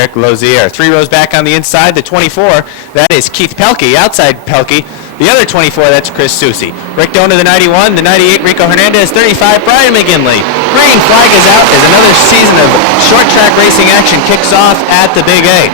Eric Lozier. 3 rows back on the inside, the 24, that is Keith Pelkey. Outside Pelkey, the other 24, that's Chris Susi. Rick Donor, the 91, the 98, Rico Hernandez, 35, Brian McGinley. Green flag is out as another season of short track racing action kicks off at the Big A.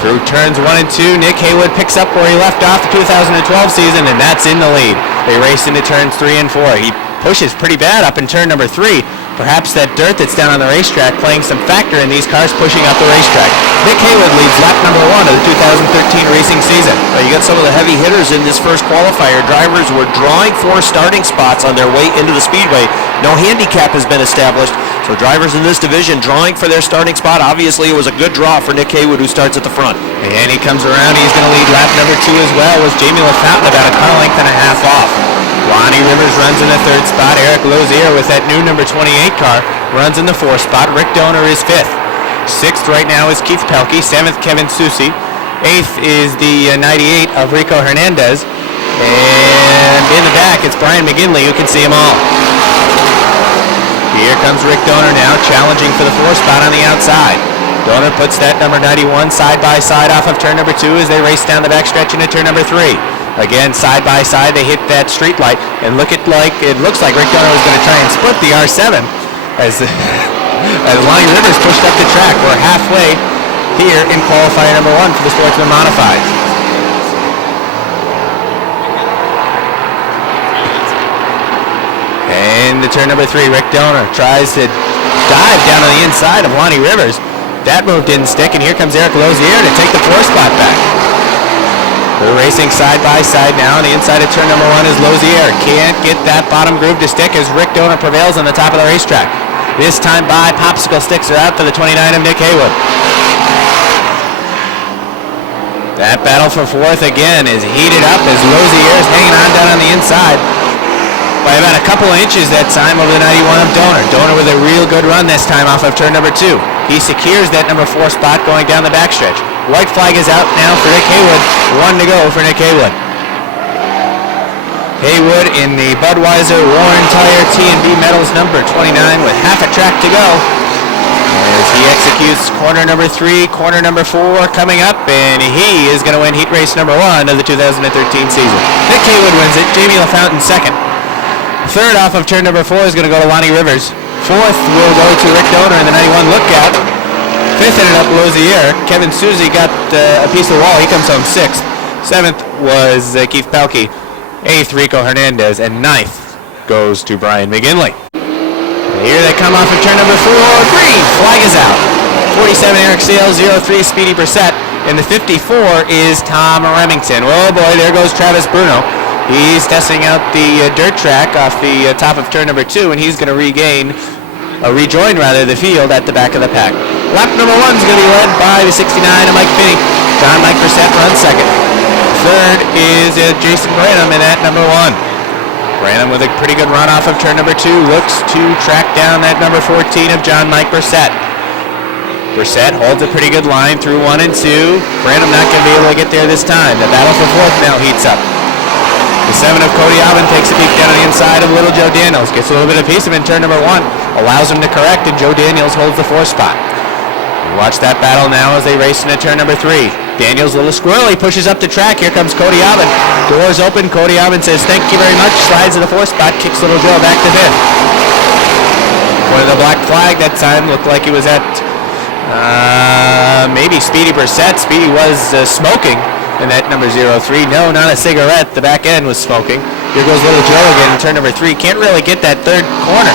Through turns 1 and 2, Nick Haywood picks up where he left off the 2012 season, and that's in the lead. They race into turns 3 and 4. He pushes pretty bad up in turn number 3. Perhaps that dirt that's down on the racetrack playing some factor in these cars pushing up the racetrack. Nick Haywood leads lap number 1 of the 2013 racing season. Well, you got some of the heavy hitters in this first qualifier. Drivers were drawing for starting spots on their way into the speedway. No handicap has been established, so drivers in this division drawing for their starting spot. Obviously, it was a good draw for Nick Haywood, who starts at the front. And he comes around. He's going to lead lap number 2 as well, with Jamie LaFountain about a car length and a half off. Lonnie Rivers runs in the 3rd spot. Eric Lozier with that new number 28 car runs in the 4th spot. Rick Donor is 5th. 6th right now is Keith Pelkey. 7th, Kevin Susi. 8th is the 98 of Rico Hernandez. And in the back, it's Brian McGinley. You can see them all. Here comes Rick Donor now, challenging for the 4th spot on the outside. Donor puts that number 91 side by side off of turn number 2 as they race down the backstretch into turn number 3. Again, side by side, they hit that street light, and it looks like Rick Donor was going to try and split the R7 as Lonnie Rivers pushed up the track. We're halfway here in qualifier number 1 for the Sportsman Modified. And the turn number 3, Rick Donor tries to dive down on the inside of Lonnie Rivers. That move didn't stick, and here comes Eric Lozier to take the 4th spot back. They're racing side by side now. On the inside of turn number 1 is Lozier. Can't get that bottom groove to stick as Rick Donor prevails on the top of the racetrack. This time by popsicle sticks are out for the 29 of Nick Haywood. That battle for 4th again is heated up as Lozier is hanging on down on the inside by about a couple of inches that time over the 91 of Donor. Donor with a real good run this time off of turn number 2. He secures that number 4 spot going down the backstretch. White flag is out now for Nick Haywood. 1 to go for Nick Haywood. Haywood in the Budweiser Warren Tire T&B Metals number 29 with half a track to go. As he executes corner number 3, corner number 4 coming up, and he is going to win heat race number 1 of the 2013 season. Nick Haywood wins it. Jamie LaFountain 2nd. 3rd off of turn number 4 is going to go to Lonnie Rivers. 4th will go to Rick Donor in the 91 Lookout. 5th ended up Lozier. Kevin Susi got a piece of the wall. He comes home 6th. 7th was Keith Pelkey. 8th, Rico Hernandez. And 9th goes to Brian McGinley. And here they come off of turn number 4. Green flag is out. 47, Eric Sales. 03, Speedy Brissett. And the 54 is Tom Remington. Oh boy, there goes Travis Bruno. He's testing out the dirt track off the top of turn number 2, and he's going to rejoin the field at the back of the pack. Lap number 1 is going to be led by the 69 of Mike Finney. John Mike Brissett runs 2nd. 3rd is Jason Branham in that number 1. Branham with a pretty good run off of turn number 2 looks to track down that number 14 of John Mike Brissett. Brissett holds a pretty good line through 1 and 2. Branham not going to be able to get there this time. The battle for 4th now heats up. The 7 of Cody Alvin takes a peek down on the inside of Little Joe Daniels. Gets a little bit of piece of him in turn number 1. Allows him to correct, and Joe Daniels holds the 4th spot. Watch that battle now as they race into turn number 3. Daniels, a little squirrely, pushes up the track. Here comes Cody Alvin. Doors open. Cody Alvin says, "Thank you very much." Slides to the 4th spot. Kicks Little Joe back to 5th. One of the black flag that time looked like he was at maybe Speedy Brissett. Speedy was smoking. And that number 03, no, not a cigarette. The back end was smoking. Here goes Little Joe again in turn number 3. Can't really get that 3rd corner.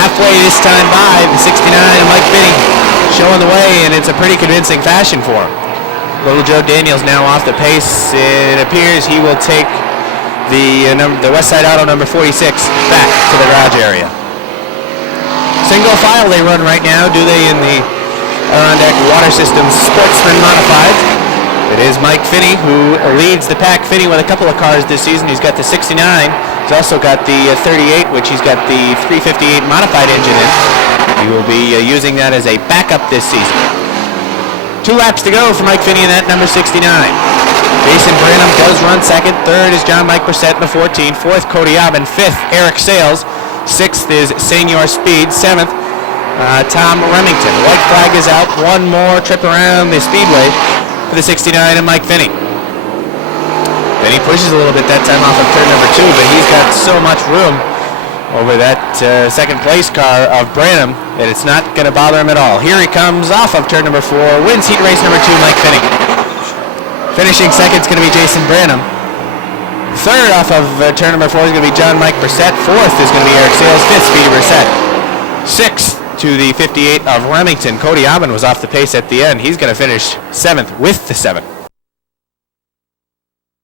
Halfway this time by the 69 of Mike Finney showing the way, and it's a pretty convincing fashion for him. Little Joe Daniels now off the pace. It appears he will take the West Side Auto number 46 back to the garage area. Single file they run right now, do they, in the Adirondack Water Systems Sportsman Modified. It is Mike Finney who leads the pack. Finney with a couple of cars this season. He's got the 69. He's also got the 38, which he's got the 358 modified engine in. He will be using that as a backup this season. 2 laps to go for Mike Finney in that number 69. Jason Branham does run 2nd. 3rd is John Mike Brissett in the 14. 4th, Cody Alvin. 5th, Eric Sales. 6th is Senior Speed. 7th, Tom Remington. White flag is out. One more trip around the speedway for the 69 and Mike Finney. Finney pushes a little bit that time off of turn number 2, but he's got so much room over that second place car of Branham that it's not going to bother him at all. Here he comes off of turn number 4, wins heat race number 2, Mike Finney. Finishing second is going to be Jason Branham. Third off of turn number 4 is going to be John Mike Brissett. Fourth is going to be Eric Sales. Fifth, Speedy Brissett. Sixth to the 58 of Remington. Cody Aubin was off the pace at the end. He's going to finish 7th with the 7.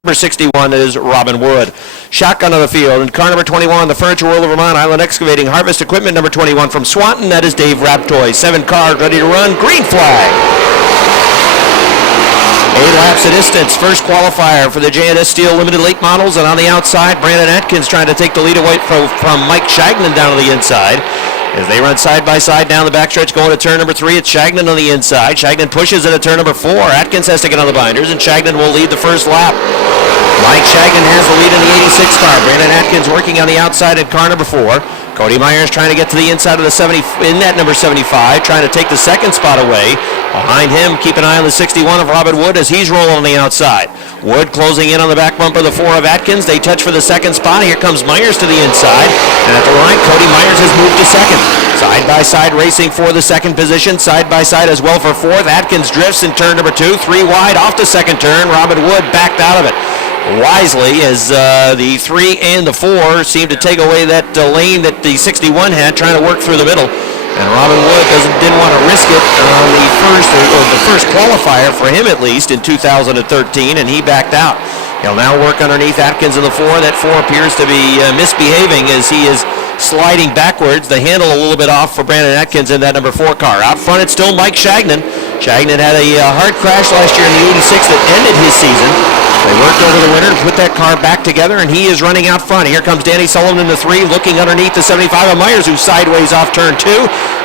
Number 61 is Robin Wood. Shotgun on the field. In car number 21, the Furniture World of Vermont, Island Excavating, Harvest Equipment number 21 from Swanton. That is Dave Raptor. 7 cars ready to run. Green flag. 8 laps of distance. First qualifier for the J&S Steel Limited Late Models. And on the outside, Brandon Atkins trying to take the lead away from Mike Shagnon down to the inside. As they run side by side down the backstretch going to turn number 3, it's Shagnon on the inside. Shagnon pushes into turn number 4. Atkins has to get on the binders, and Shagnon will lead the first lap. Mike Shagnon has the lead in the 86 car. Brandon Atkins working on the outside in car number 4. Cody Myers trying to get to the inside of the 70 in that number 75, trying to take the second spot away. Behind him, keep an eye on the 61 of Robin Wood as he's rolling on the outside. Wood closing in on the back bumper, the 4 of Atkins. They touch for the second spot. Here comes Myers to the inside. And at the line, Cody Myers has moved to second. Side by side racing for the second position. Side by side as well for fourth. Atkins drifts in turn number 2. 3 wide off the second turn. Robin Wood backed out of it wisely as the 3 and the 4 seemed to take away that lane that the 61 had, trying to work through the middle. And Robin Wood didn't want to risk it on the first qualifier for him at least in 2013, and he backed out. He'll now work underneath Atkins in the 4. That 4 appears to be misbehaving as he is sliding backwards. The handle a little bit off for Brandon Atkins in that number 4 car. Out front, it's still Mike Shagnon. Shagnon had a hard crash last year in the 86 that ended his season. They worked over the winter to put that car back together, and he is running out front. Here comes Danny Sullivan in the 3, looking underneath the 75 of Myers, who's sideways off turn 2.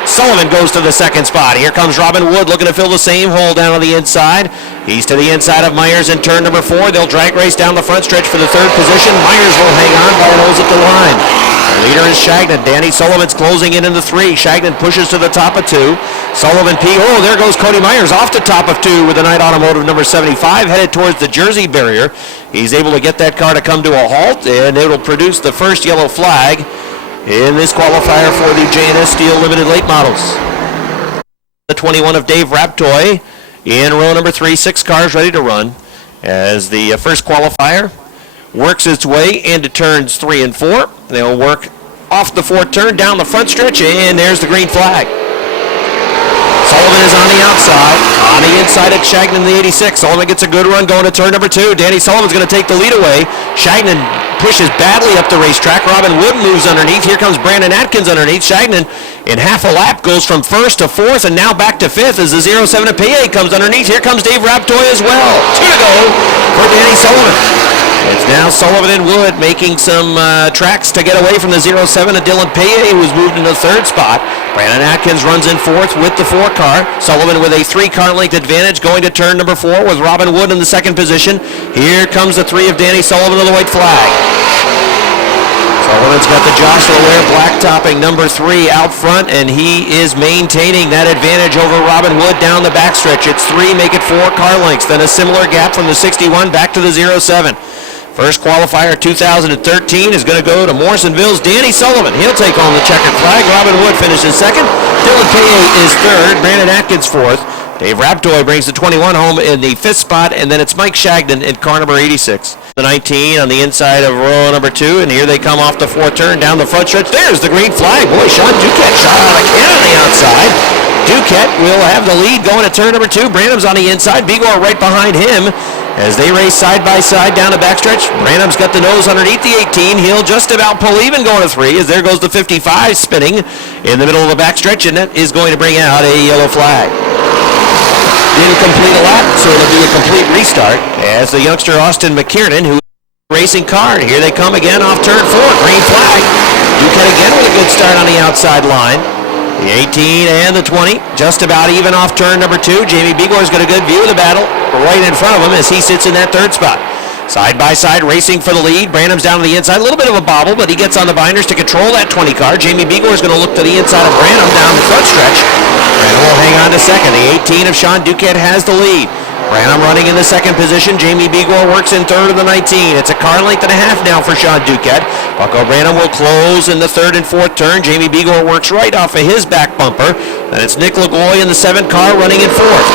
Sullivan goes to the second spot. Here comes Robin Wood looking to fill the same hole down on the inside. He's to the inside of Myers in turn number 4. They'll drag race down the front stretch for the third position. Myers will hang on while it holds at the line. The leader is Shagnon. Danny Sullivan's closing in the 3. Shagnon pushes to the top of 2. Sullivan P. Oh, there goes Cody Myers off the top of 2 with the Knight Automotive number 75 headed towards the Jersey barrier. He's able to get that car to come to a halt, and it'll produce the first yellow flag in this qualifier for the J&S Steel Limited Late Models. The 21 of Dave Raptor in row number 3, 6 cars ready to run as the first qualifier works its way into turns 3 and 4. They'll work off the 4th turn down the front stretch, and there's the green flag. Sullivan is on the outside. On the inside at Shagnon in the 86. Sullivan gets a good run going to turn number 2. Danny Sullivan's going to take the lead away. Shagnon pushes badly up the racetrack. Robin Wood moves underneath. Here comes Brandon Atkins underneath. Shagnon in half a lap goes from 1st to 4th and now back to 5th as the 07 of Paye comes underneath. Here comes Dave Raptor as well. 2 to go for Danny Sullivan. It's now Sullivan and Wood making some tracks to get away from the 07 of Dylan Paye, who's moved into the 3rd spot. Brandon Atkins runs in 4th with the 4 car. Sullivan with a 3 car length advantage going to turn number 4 with Robin Wood in the 2nd position. Here comes the 3 of Danny Sullivan to the white flag. Sullivan's got the Joshua Ware blacktopping number 3 out front, and he is maintaining that advantage over Robin Wood down the backstretch. It's 3, make it 4 car lengths, then a similar gap from the 61 back to the 07. First qualifier 2013 is going to go to Morrisonville's Danny Sullivan. He'll take on the checkered flag. Robin Wood finishes 2nd. Dylan Paye is 3rd. Brandon Atkins 4th. Dave Raptor brings the 21 home in the 5th spot, and then it's Mike Shagnon in car number 86. The 19 on the inside of row number 2, and here they come off the 4th turn down the front stretch. There's the green flag. Boy, Sean Duquette shot out of can on the outside. Duquette will have the lead going to turn number 2. Branham's on the inside. Bigor right behind him as they race side by side down the backstretch. Branham's got the nose underneath the 18. He'll just about pull even going to 3 as there goes the 55 spinning in the middle of the backstretch, and that is going to bring out a yellow flag. Didn't complete a lap, so it'll be a complete restart as the youngster Austin McKiernan, who is a racing car. Here they come again off turn 4. Green flag. Duquette again with a good start on the outside line. The 18 and the 20, just about even off turn number 2. Jamie Bigor's got a good view of the battle right in front of him as he sits in that 3rd spot. Side by side racing for the lead. Branham's down to the inside. A little bit of a bobble, but he gets on the binders to control that 20 car. Jamie Bigor's going to look to the inside of Branham down the front stretch. the second. The 18 of Sean Duquette has the lead. Branham running in the second position. Jamie Begor works in third of the 19. It's a car length and a half now for Sean Duquette. Bucko Branham will close in the third and fourth turn. Jamie Begor works right off of his back bumper. And it's Nick LaGloy in the seventh car running in fourth.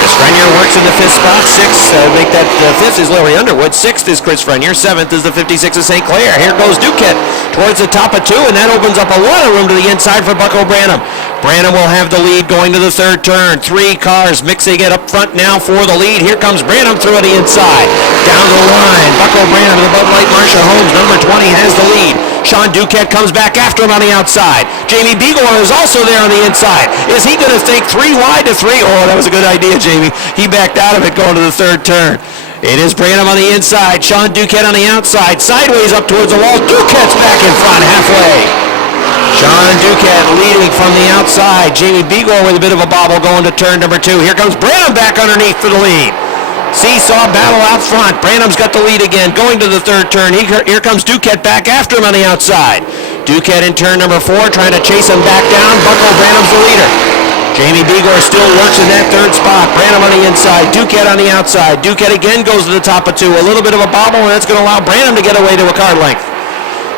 Chris Frenier works in the fifth spot. Sixth, make that fifth is Larry Underwood. Sixth is Chris Frenier. Seventh is the 56 of St. Clair. Here goes Duquette towards the top of two, and that opens up a lot of room to the inside for Bucko Branham. Branham will have the lead going to the third turn. Three cars mixing it up front now for the lead. Here comes Branham through the inside. Down the line. Bucko Branham, the Bud Light Marsha Holmes, number 20, has the lead. Sean Duquette comes back after him on the outside. Jamie Begor is also there on the inside. Is he going to think three wide to three? Oh, that was a good idea, Jamie. He backed out of it going to the third turn. It is Branham on the inside. Sean Duquette on the outside. Sideways up towards the wall. Duquette's back in front halfway. Sean Duquette leading from the outside. Jamie Begor with a bit of a bobble going to turn number two. Here comes Branham back underneath for the lead. Seesaw battle out front. Branham's got the lead again going to the third turn. Here comes Duquette back after him on the outside. Duquette in turn number four trying to chase him back down. Bucko Branham's the leader. Jamie Begor still works in that third spot. Branham on the inside. Duquette on the outside. Duquette again goes to the top of two. A little bit of a bobble, and that's going to allow Branham to get away to a car length.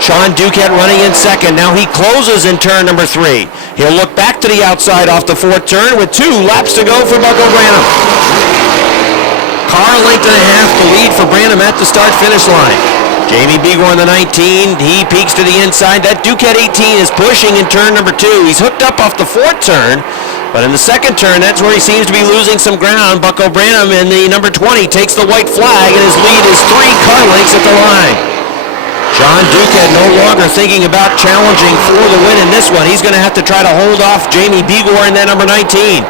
Sean Duquette running in second. Now he closes in turn number three. He'll look back to the outside off the fourth turn with 2 laps to go for Bucko Branham. Car length and a half to lead for Branham at the start-finish line. Jamie Begor in the 19. He peeks to the inside. That Duquette 18 is pushing in turn number two. He's hooked up off the fourth turn. But in the second turn, that's where he seems to be losing some ground. Bucko Branham in the number 20 takes the white flag, and his lead is 3 car lengths at the line. Sean Duquette no longer thinking about challenging for the win in this one. He's going to have to try to hold off Jamie Begor in that number 19.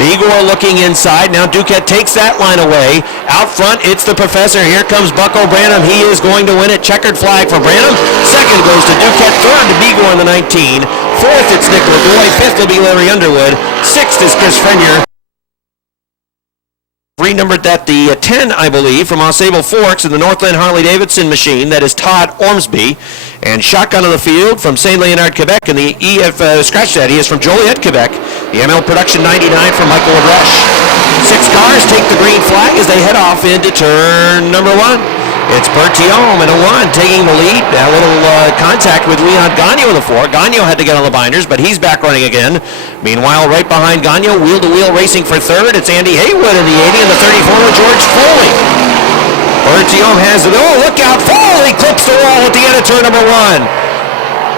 Begor looking inside. Now Duquette takes that line away. Out front, it's the professor. Here comes Bucko Branham. He is going to win it. Checkered flag for Branham. Second goes to Duquette. Third to Begor in the 19. Fourth, it's Nick LaGloy. Fifth will be Larry Underwood. Sixth is Chris Frenier. Renumbered that the 10, I believe, from Ausable Forks in the Northland Harley-Davidson machine. That is Todd Ormsby. And shotgun on the field from St. Leonard, Quebec. And the EF scratch that. He is from Joliet, Quebec. The ML Production 99 from Michael LaBreche. 6 cars take the green flag as they head off into turn number one. It's Bertiome in a 1 taking the lead. A little contact with Leon Gagnon in the 4. Gagnon had to get on the binders, but he's back running again. Meanwhile, right behind Gagnon, wheel-to-wheel racing for third. It's Andy Haywood in the 80 and the 34 of George Foley. Bertiome has it. Oh, look out. Foley clips the wall at the end of turn number 1.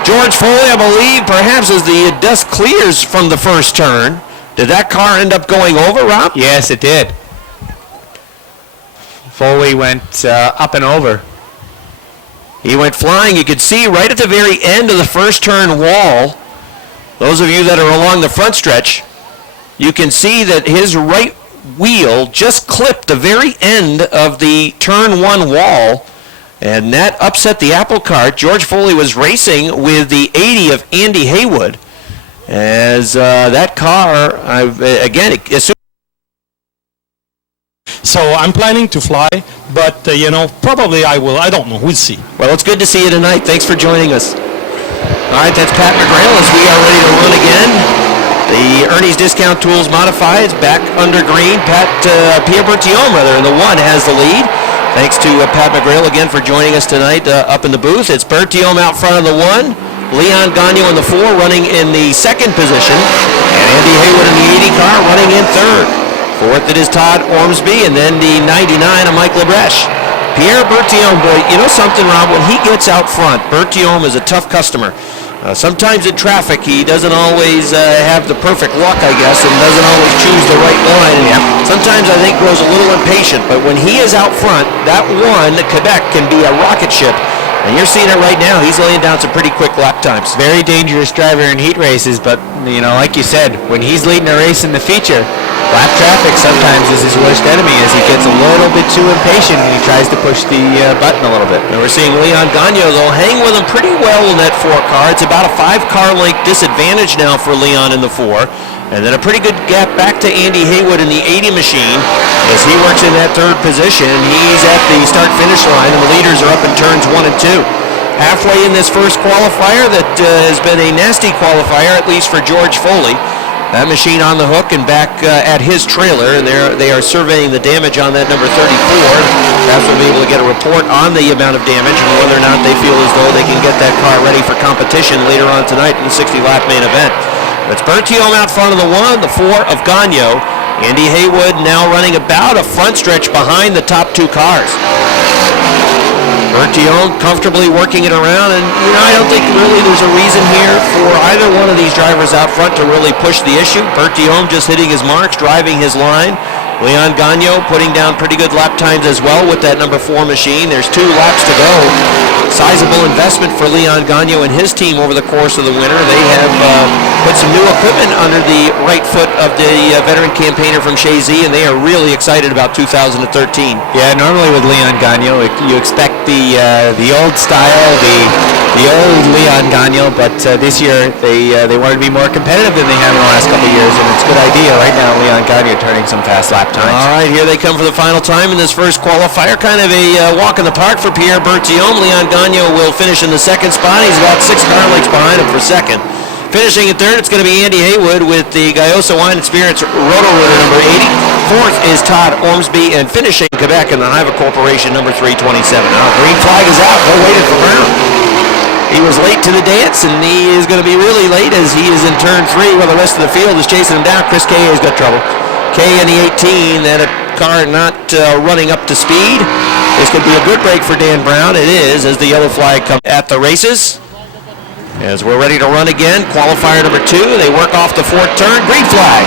George Foley, I believe, perhaps as the dust clears from the first turn. Did that car end up going over, Rob? Yes, it did. Foley went up and over. He went flying. You could see right at the very end of the first turn wall, those of you that are along the front stretch, you can see that his right wheel just clipped the very end of the turn 1 wall, and that upset the apple cart. George Foley was racing with the 80 of Andy Haywood as that car, again, So I'm planning to fly, but probably I will. I don't know. We'll see. Well, it's good to see you tonight. Thanks for joining us. All right, that's Pat McGrail as we are ready to run again. The Ernie's Discount Tools Modifieds back under green. Pierre Bertiome, in the 1 has the lead. Thanks to Pat McGrail again for joining us tonight up in the booth. It's Bertiome out front of the 1. Leon Gagnon in the 4 running in the second position. And Andy Haywood in the 80 car running in third. Fourth, it is Todd Ormsby, and then the 99 of Mike LaBreche. Pierre Bertiome, boy, you know something, Rob? When he gets out front, Bertiome is a tough customer. Sometimes in traffic, he doesn't always have the perfect luck, I guess, and doesn't always choose the right line. And sometimes I think grows a little impatient, but when he is out front, that 1, Quebec, can be a rocket ship. And you're seeing it right now. He's laying down some pretty quick lap times. Very dangerous driver in heat races, but, like you said, when he's leading a race in the feature, lap traffic sometimes is his worst enemy as he gets a little bit too impatient and he tries to push the button a little bit. And we're seeing Leon Gagnon, though, hang with him pretty well in that 4 car. It's about a 5 car length disadvantage now for Leon in the 4. And then a pretty good gap back to Andy Haywood in the 80 machine as he works in that third position. He's at the start-finish line, and the leaders are up in turns 1 and 2. Halfway in this first qualifier that has been a nasty qualifier, at least for George Foley. That machine on the hook and back at his trailer, and they are surveying the damage on that number 34. Perhaps we'll be able to get a report on the amount of damage and whether or not they feel as though they can get that car ready for competition later on tonight in the 60-lap main event. It's Bertium out front of the 1, the 4 of Gagno. Andy Haywood now running about a front stretch behind the top 2 cars. Bertium comfortably working it around, and I don't think really there's a reason here for either one of these drivers out front to really push the issue. Bertium just hitting his marks, driving his line. Leon Gagno putting down pretty good lap times as well with that number 4 machine. There's 2 laps to go. Sizable investment for Leon Gagno and his team over the course of the winter. They have put some new equipment under the right foot of the veteran campaigner from Chazy, and they are really excited about 2013. Yeah, normally with Leon Gagno, you expect the old style, the old Leon Gagno, but this year they wanted to be more competitive than they have in the last couple of years, and it's a good idea right now. Leon Gagno turning some fast lap times. All right, here they come for the final time in this first qualifier. Kind of a walk in the park for Pierre Bertium. Leon Gagno will finish in the second spot. He's about 6 car lengths behind him for second. Finishing in third, it's going to be Andy Haywood with the Gayosa Wine and Spirits Roto-Rooter number 80. Fourth is Todd Ormsby, and finishing Quebec in the Hiva Corporation number 327. Now, green flag is out. No waiting for Brown. He was late to the dance, and he is going to be really late as he is in turn 3 while the rest of the field is chasing him down. Chris Kay has got trouble. Kay in the 18, and a car not running up to speed. This could be a good break for Dan Brown. It is, as the yellow flag comes at the races. As we're ready to run again, qualifier number 2. They work off the 4th turn. Green flag.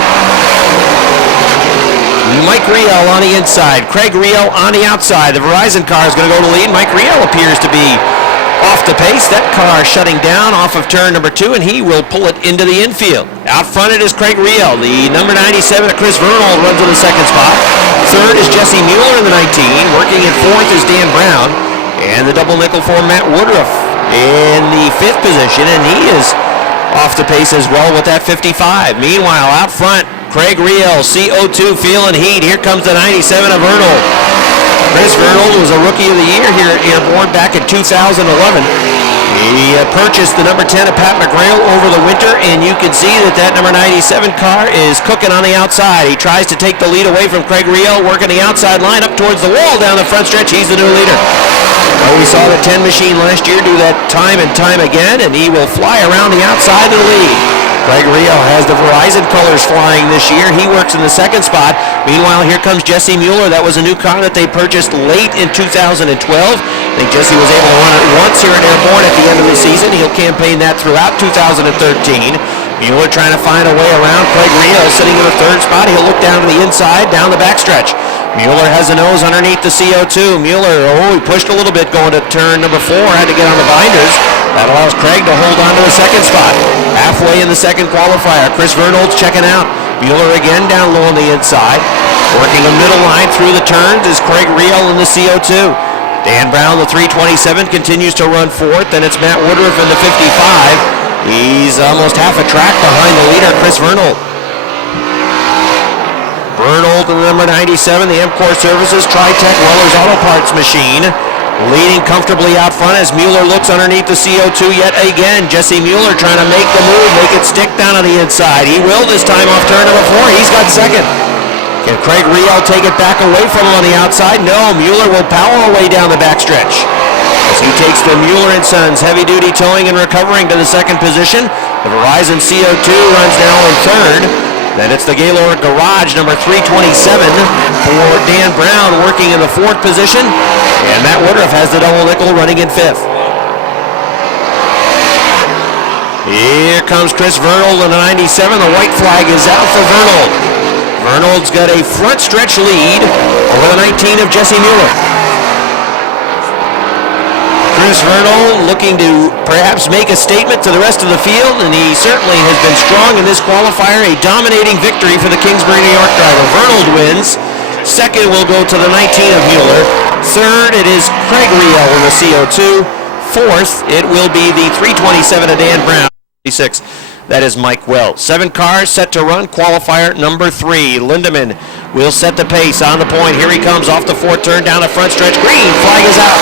Mike Riel on the inside. Craig Riel on the outside. The Verizon car is going to go to lead. Mike Riel appears to be off the pace. That car shutting down off of turn number 2, and he will pull it into the infield. Out front it is Craig Riel. The number 97 of Chris Vernold runs in the second spot. Third is Jesse Mueller in the 19. Working in 4th is Dan Brown. And the double nickel for Matt Woodruff in the 5th position, and he is off the pace as well with that 55. Meanwhile, out front, Craig Riel, CO2 feeling heat. Here comes the 97 of Vernold. Chris Vernold was a Rookie of the Year here at Airborne back in 2011. He purchased the number 10 of Pat McGrail over the winter, and you can see that number 97 car is cooking on the outside. He tries to take the lead away from Craig Riel, working the outside line up towards the wall down the front stretch. He's the new leader. Well, we saw the 10 machine last year do that time and time again, and he will fly around the outside to the lead. Craig Riel has the Verizon colors flying this year. He works in the second spot. Meanwhile, here comes Jesse Mueller. That was a new car that they purchased late in 2012. I think Jesse was able to run it once here at Airborne at the end of the season. He'll campaign that throughout 2013. Mueller trying to find a way around. Craig Riel sitting in the 3rd spot. He'll look down to the inside, down the backstretch. Mueller has a nose underneath the CO2. Mueller, he pushed a little bit going to turn number 4. Had to get on the binders. That allows Craig to hold on to the second spot. Halfway in the second qualifier, Chris Vernold's checking out. Mueller again down low on the inside. Working a middle line through the turns is Craig Riel in the CO2. Dan Brown, the 327, continues to run 4th, and it's Matt Woodruff in the 55. He's almost half a track behind the leader, Chris Vernold. Vernold in the number 97, the M-Core Services Tritech Weller's Auto Parts machine. Leading comfortably out front as Mueller looks underneath the CO2 yet again. Jesse Mueller trying to make the move, make it stick down on the inside. He will this time off turn number 4. He's got second. Can Craig Riel take it back away from him on the outside? No, Mueller will power away down the backstretch. As he takes the Mueller & Sons heavy-duty towing and recovering to the second position. The Verizon CO2 runs now in 3rd. Then it's the Gaylord Garage number 327 for Dan Brown working in the 4th position. And Matt Woodruff has the double nickel running in 5th. Here comes Chris Vernold in the 97. The white flag is out for Vernold. Vernold's got a front stretch lead over the 19 of Jesse Mueller. Chris Vernold looking to perhaps make a statement to the rest of the field, and he certainly has been strong in this qualifier. A dominating victory for the Kingsbury, New York driver. Vernold wins. Second will go to the 19 of Mueller. Third, it is Craig Riel in the CO2. Fourth, it will be the 327 of Dan Brown. 36. That is Mike Wells. 7 cars set to run. Qualifier number 3. Lindemann will set the pace on the point. Here he comes off the 4th turn down the front stretch. Green flag is out.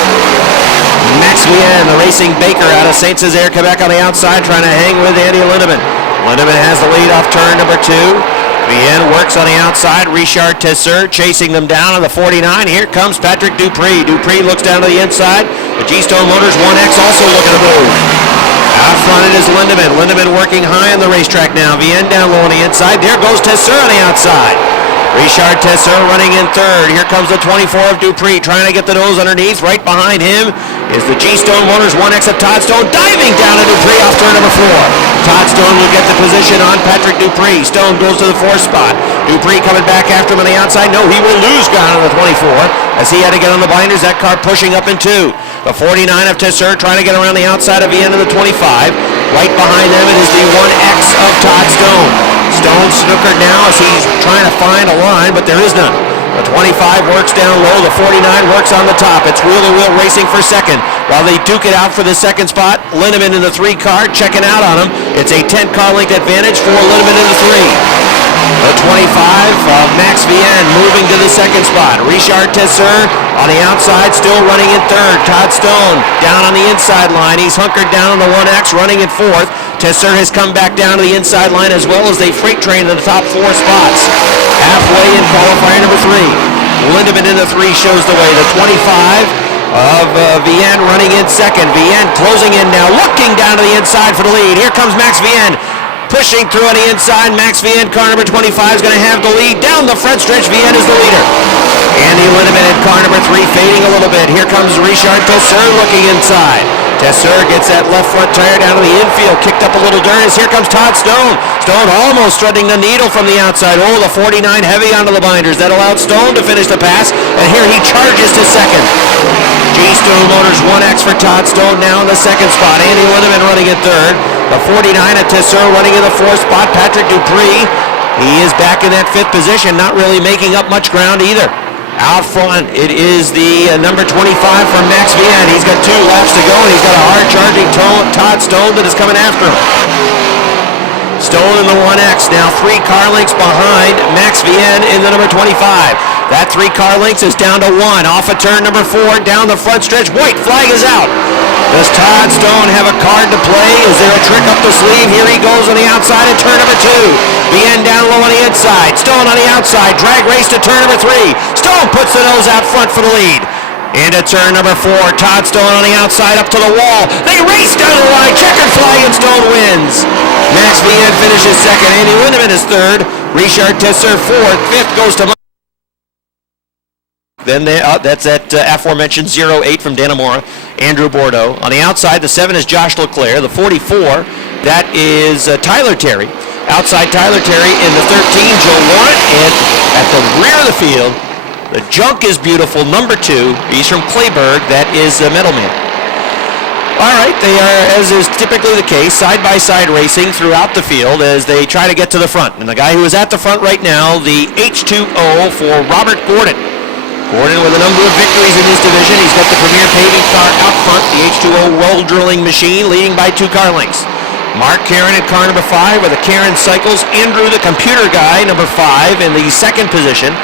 Max Wien, the racing Baker out of Saint-Césaire, Quebec on the outside, trying to hang with Andy Lindemann. Lindemann has the lead off turn number 2. Vienne works on the outside. Richard Tesseur chasing them down on the 49. Here comes Patrick Dupree. Dupree looks down to the inside. The G-Stone Motors 1X also looking to move. Out front it is Lindemann. Lindemann working high on the racetrack now. Vienne down low on the inside. There goes Tesseur on the outside. Richard Tesseur running in third. Here comes the 24 of Dupree trying to get the nose underneath. Right behind him is the G-Stone Motors 1X of Todd Stone diving down to Dupree off turn number 4. Todd Stone will get the position on Patrick Dupree. Stone goes to the 4th spot. Dupree coming back after him on the outside. No, he will lose ground on the 24 as he had to get on the binders. That car pushing up in 2. The 49 of Tesseur trying to get around the outside of the end of the 25. Right behind them it is the 1X of Todd Stone. Stone snookered now as he's trying to find a line, but there is none. The 25 works down low. The 49 works on the top. It's wheel-to-wheel racing for second. While they duke it out for the second spot, Lindemann in the 3 car checking out on him. It's a 10-car length advantage for Lindemann in the 3. The 25 of Max Vienne moving to the second spot. Richard Tesseur on the outside, still running in third. Todd Stone down on the inside line. He's hunkered down on the 1X, running in fourth. Tesseur has come back down to the inside line as well as they freight train in the top 4 spots. Halfway in qualifier number 3. Lindemann in the 3 shows the way. The 25 of Vienne running in second. Vienne closing in now, looking down to the inside for the lead. Here comes Max Vienne. Pushing through on the inside, Max Vienne, car number 25, is going to have the lead. Down the front stretch, Vienne is the leader. Andy Lindemann in car number 3 fading a little bit. Here comes Richard Tesseur looking inside. Tesseur gets that left front tire down to the infield, kicked up a little dirt as here comes Todd Stone. Stone almost threading the needle from the outside. Oh, the 49 heavy onto the binders. That allowed Stone to finish the pass, and here he charges to second. G-Stone Motors 1X for Todd Stone now in the second spot. Andy Lindemann running in third. The 49 at Tesseur running in the 4th spot. Patrick Dupree, he is back in that 5th position, not really making up much ground either. Out front, it is the number 25 from Max Vienne. He's got 2 laps to go, and he's got a hard-charging Todd Stone that is coming after him. Stone in the 1X, now 3 car lengths behind Max Vienne in the number 25. That 3 car lengths is down to 1. Off of turn number 4, down the front stretch. White flag is out. Does Todd Stone have a card to play? Is there a trick up the sleeve? Here he goes on the outside at turn number 2. Vienne down low on the inside. Stone on the outside. Drag race to turn number 3. Stone puts the nose out front for the lead. Into turn number 4. Todd Stone on the outside up to the wall. They race down the line. Checkered flag and Stone wins. Max Vienne finishes second. Andy Lindemann is third. Richard Tesseur fourth. Fifth goes to... Then that's that aforementioned 08 from Dannemora, Andrew Bordeaux. On the outside, the 7 is Josh Leclerc. The 44, that is Tyler Terry. Outside Tyler Terry in the 13, Joe Warren. And at the rear of the field, the junk is beautiful. Number 2, he's from Clayburgh. That is Metalman. All right, they are, as is typically the case, side-by-side racing throughout the field as they try to get to the front. And the guy who is at the front right now, the H2O for Robert Gordon. Gordon with a number of victories in this division. He's got the premier paving car out front, the H2O roll drilling machine, leading by 2 car lengths. Mark Karen in car number 5 with the Karen Cycles. Andrew, the computer guy, number 5 in the second position.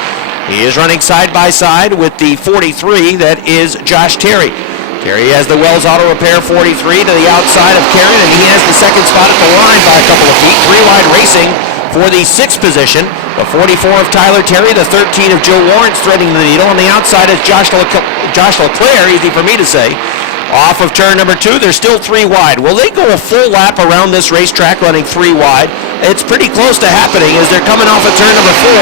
He is running side-by-side with the 43, that is Josh Terry. Terry has the Wells Auto Repair 43 to the outside of Karen, and he has the second spot at the line by a couple of feet. 3-wide racing for the 6th position. The 44 of Tyler Terry, the 13 of Joe Warren threading the needle. On the outside is Josh Leclerc, easy for me to say. Off of turn number 2, they're still 3 wide. Will they go a full lap around this racetrack running 3 wide? It's pretty close to happening as they're coming off of turn number 4.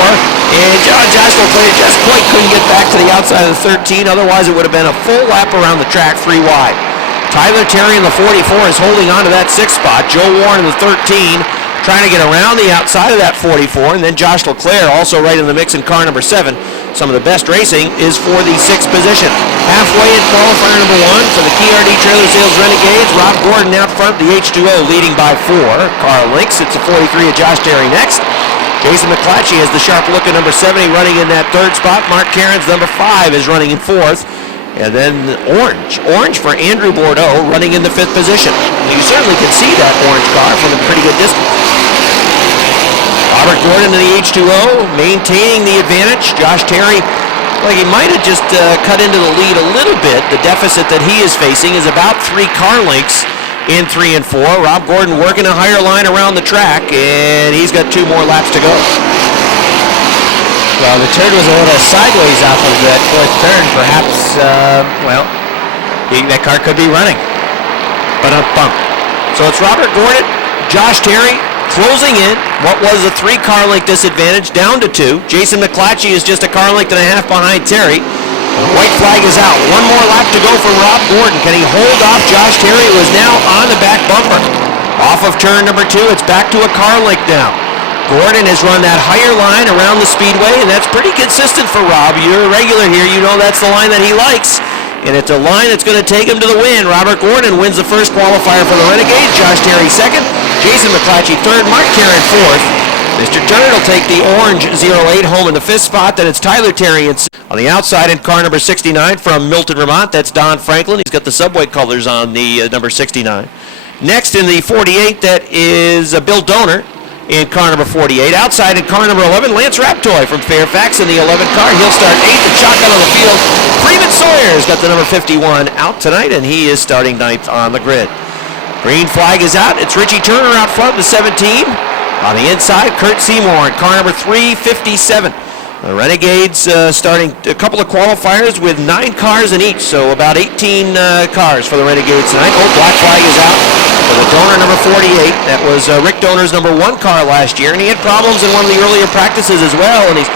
And Josh Leclerc just quite couldn't get back to the outside of the 13. Otherwise, it would have been a full lap around the track 3 wide. Tyler Terry in the 44 is holding on to that 6th spot. Joe Warren in the 13. Trying to get around the outside of that 44, and then Josh Leclerc also right in the mix in car number 7. Some of the best racing is for the 6th position. Halfway in qualifier number 1 for the KRD Trailer Sales Renegades. Rob Gordon out front, the H2O leading by 4 car lengths. It's the 43 of Josh Terry next. Jason McClatchy has the sharp look at number 70 running in that 3rd spot. Mark Cairns, number 5, is running in 4th. And then orange for Andrew Bordeaux running in the 5th position. You certainly can see that orange car from a pretty good distance. Robert Gordon in the H2O maintaining the advantage. Josh Terry, like he might have just cut into the lead a little bit. The deficit that he is facing is about 3 car lengths in 3 and 4. Rob Gordon working a higher line around the track, and he's got 2 more laps to go. Well, the turn was a little sideways off of that fourth turn. Perhaps, that car could be running. But a bump. So it's Robert Gordon, Josh Terry closing in. What was a 3-car length disadvantage down to 2. Jason McClatchy is just a car length and a half behind Terry. The white flag is out. 1 more lap to go for Rob Gordon. Can he hold off Josh Terry, who is now on the back bumper? Off of turn number 2, it's back to a car length now. Gordon has run that higher line around the speedway, and that's pretty consistent for Rob. You're a regular here. You know that's the line that he likes, and it's a line that's going to take him to the win. Robert Gordon wins the first qualifier for the Renegades. Josh Terry second. Jason McClatchy third. Mark Caron fourth. Mr. Turner will take the orange 08 home in the 5th spot. Then it's Tyler Terry on the outside in car number 69 from Milton, Vermont. That's Don Franklin. He's got the Subway colors on the number 69. Next in the 48, that is Bill Donor in car number 48. Outside in car number 11, Lance Raptoy from Fairfax in the 11 car. He'll start 8th. The shotgun on the field. Freeman Sawyer's got the number 51 out tonight, and he is starting 9th on the grid. Green flag is out. It's Richie Turner out front, the 17. On the inside, Kurt Seymour in car number 357. The Renegades starting a couple of qualifiers with 9 cars in each, so about 18 cars for the Renegades tonight. Oh, black flag is out for the Donor number 48. That was Rick Donor's number 1 car last year, and he had problems in one of the earlier practices as well, and he's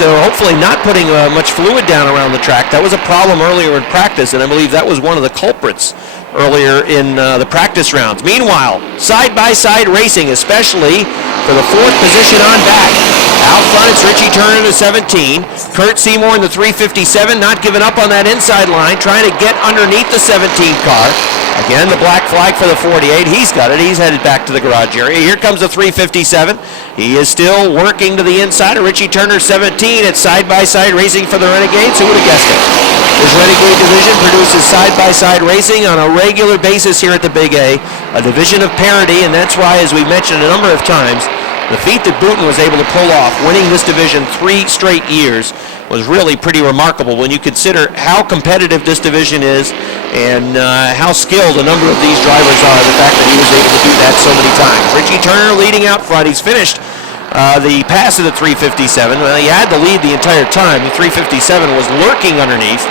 hopefully not putting much fluid down around the track. That was a problem earlier in practice, and I believe that was one of the culprits earlier in the practice rounds. Meanwhile, side-by-side racing, especially for the 4th position on back. Out front, it's Richie Turner, the 17. Kurt Seymour in the 357, not giving up on that inside line, trying to get underneath the 17 car. Again, the black flag for the 48. He's got it. He's headed back to the garage area. Here comes the 357. He is still working to the inside of Richie Turner, 17. It's side-by-side racing for the Renegades. Who would have guessed it? This Renegade division produces side-by-side racing on a regular basis here at the Big A division of parity, and that's why, as we mentioned a number of times, the feat that Booten was able to pull off, winning this division 3 straight years, was really pretty remarkable when you consider how competitive this division is and how skilled a number of these drivers are. The fact that he was able to do that so many times. Richie Turner leading out front. He's finished the pass of the 357. Well, he had the lead the entire time. The 357 was lurking underneath.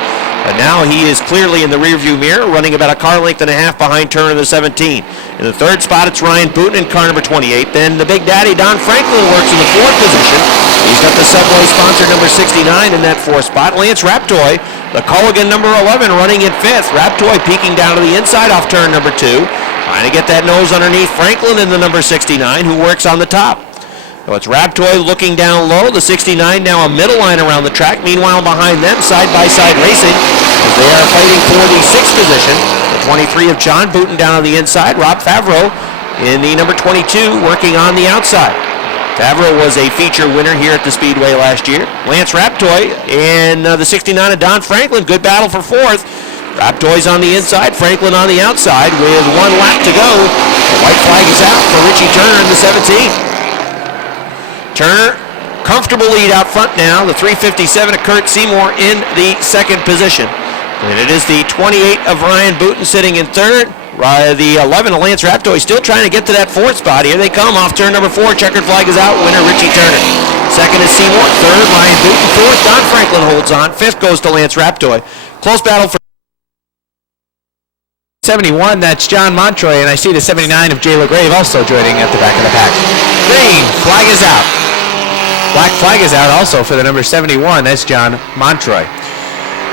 But now he is clearly in the rearview mirror, running about a car length and a half behind Turner, the 17. In the 3rd spot, it's Ryan Booten in car number 28. Then the Big Daddy, Don Franklin, works in the 4th position. He's got the Subway sponsor number 69 in that 4th spot. Lance Raptoy, the Culligan number 11, running in 5th. Raptoy peeking down to the inside off turn number 2. Trying to get that nose underneath Franklin in the number 69, who works on the top. So it's Raptoy looking down low. The 69 now a middle line around the track. Meanwhile, behind them, side-by-side racing, as they are fighting for the 6th position. The 23 of John Booten down on the inside. Rob Favreau in the number 22 working on the outside. Favreau was a feature winner here at the Speedway last year. Lance Raptoy and the 69 of Don Franklin. Good battle for 4th. Raptoy's on the inside, Franklin on the outside with 1 lap to go. The white flag is out for Richie Turner in the 17. Turner, comfortable lead out front now. The 357 of Kurt Seymour in the 2nd position. And it is the 28 of Ryan Booten sitting in 3rd. The 11 of Lance Raptoy still trying to get to that 4th spot. Here they come off turn number 4. Checkered flag is out. Winner Richie Turner. 2nd is Seymour. 3rd, Ryan Booten. 4th, Don Franklin holds on. 5th goes to Lance Raptoy. Close battle for 71, that's John Montroy, and I see the 79 of Jay LaGrave also joining at the back of the pack. Green flag is out. Black flag is out also for the number 71, that's John Montroy.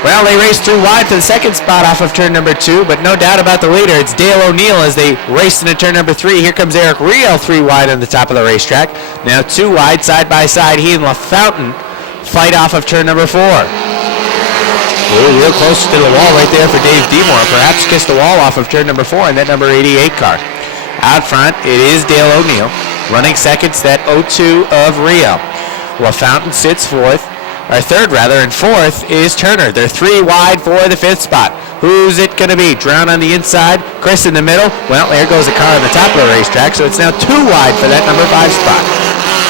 Well, they raced through wide for the 2nd spot off of turn number 2, but no doubt about the leader. It's Dale O'Neill as they raced into turn number 3. Here comes Eric Riel 3 wide on the top of the racetrack. Now 2 wide, side by side. He and LaFountain fight off of turn number 4. Real close to the wall right there for Dave Demore. Perhaps kissed the wall off of turn number 4 in that number 88 car. Out front, it is Dale O'Neill. Running seconds, that 02 of Rio. LaFountain sits 4th, or 3rd rather, and 4th is Turner. They're 3 wide for the 5th spot. Who's it going to be? Drown on the inside, Chris in the middle. Well, there goes a car on the top of the racetrack, so it's now 2 wide for that number 5 spot.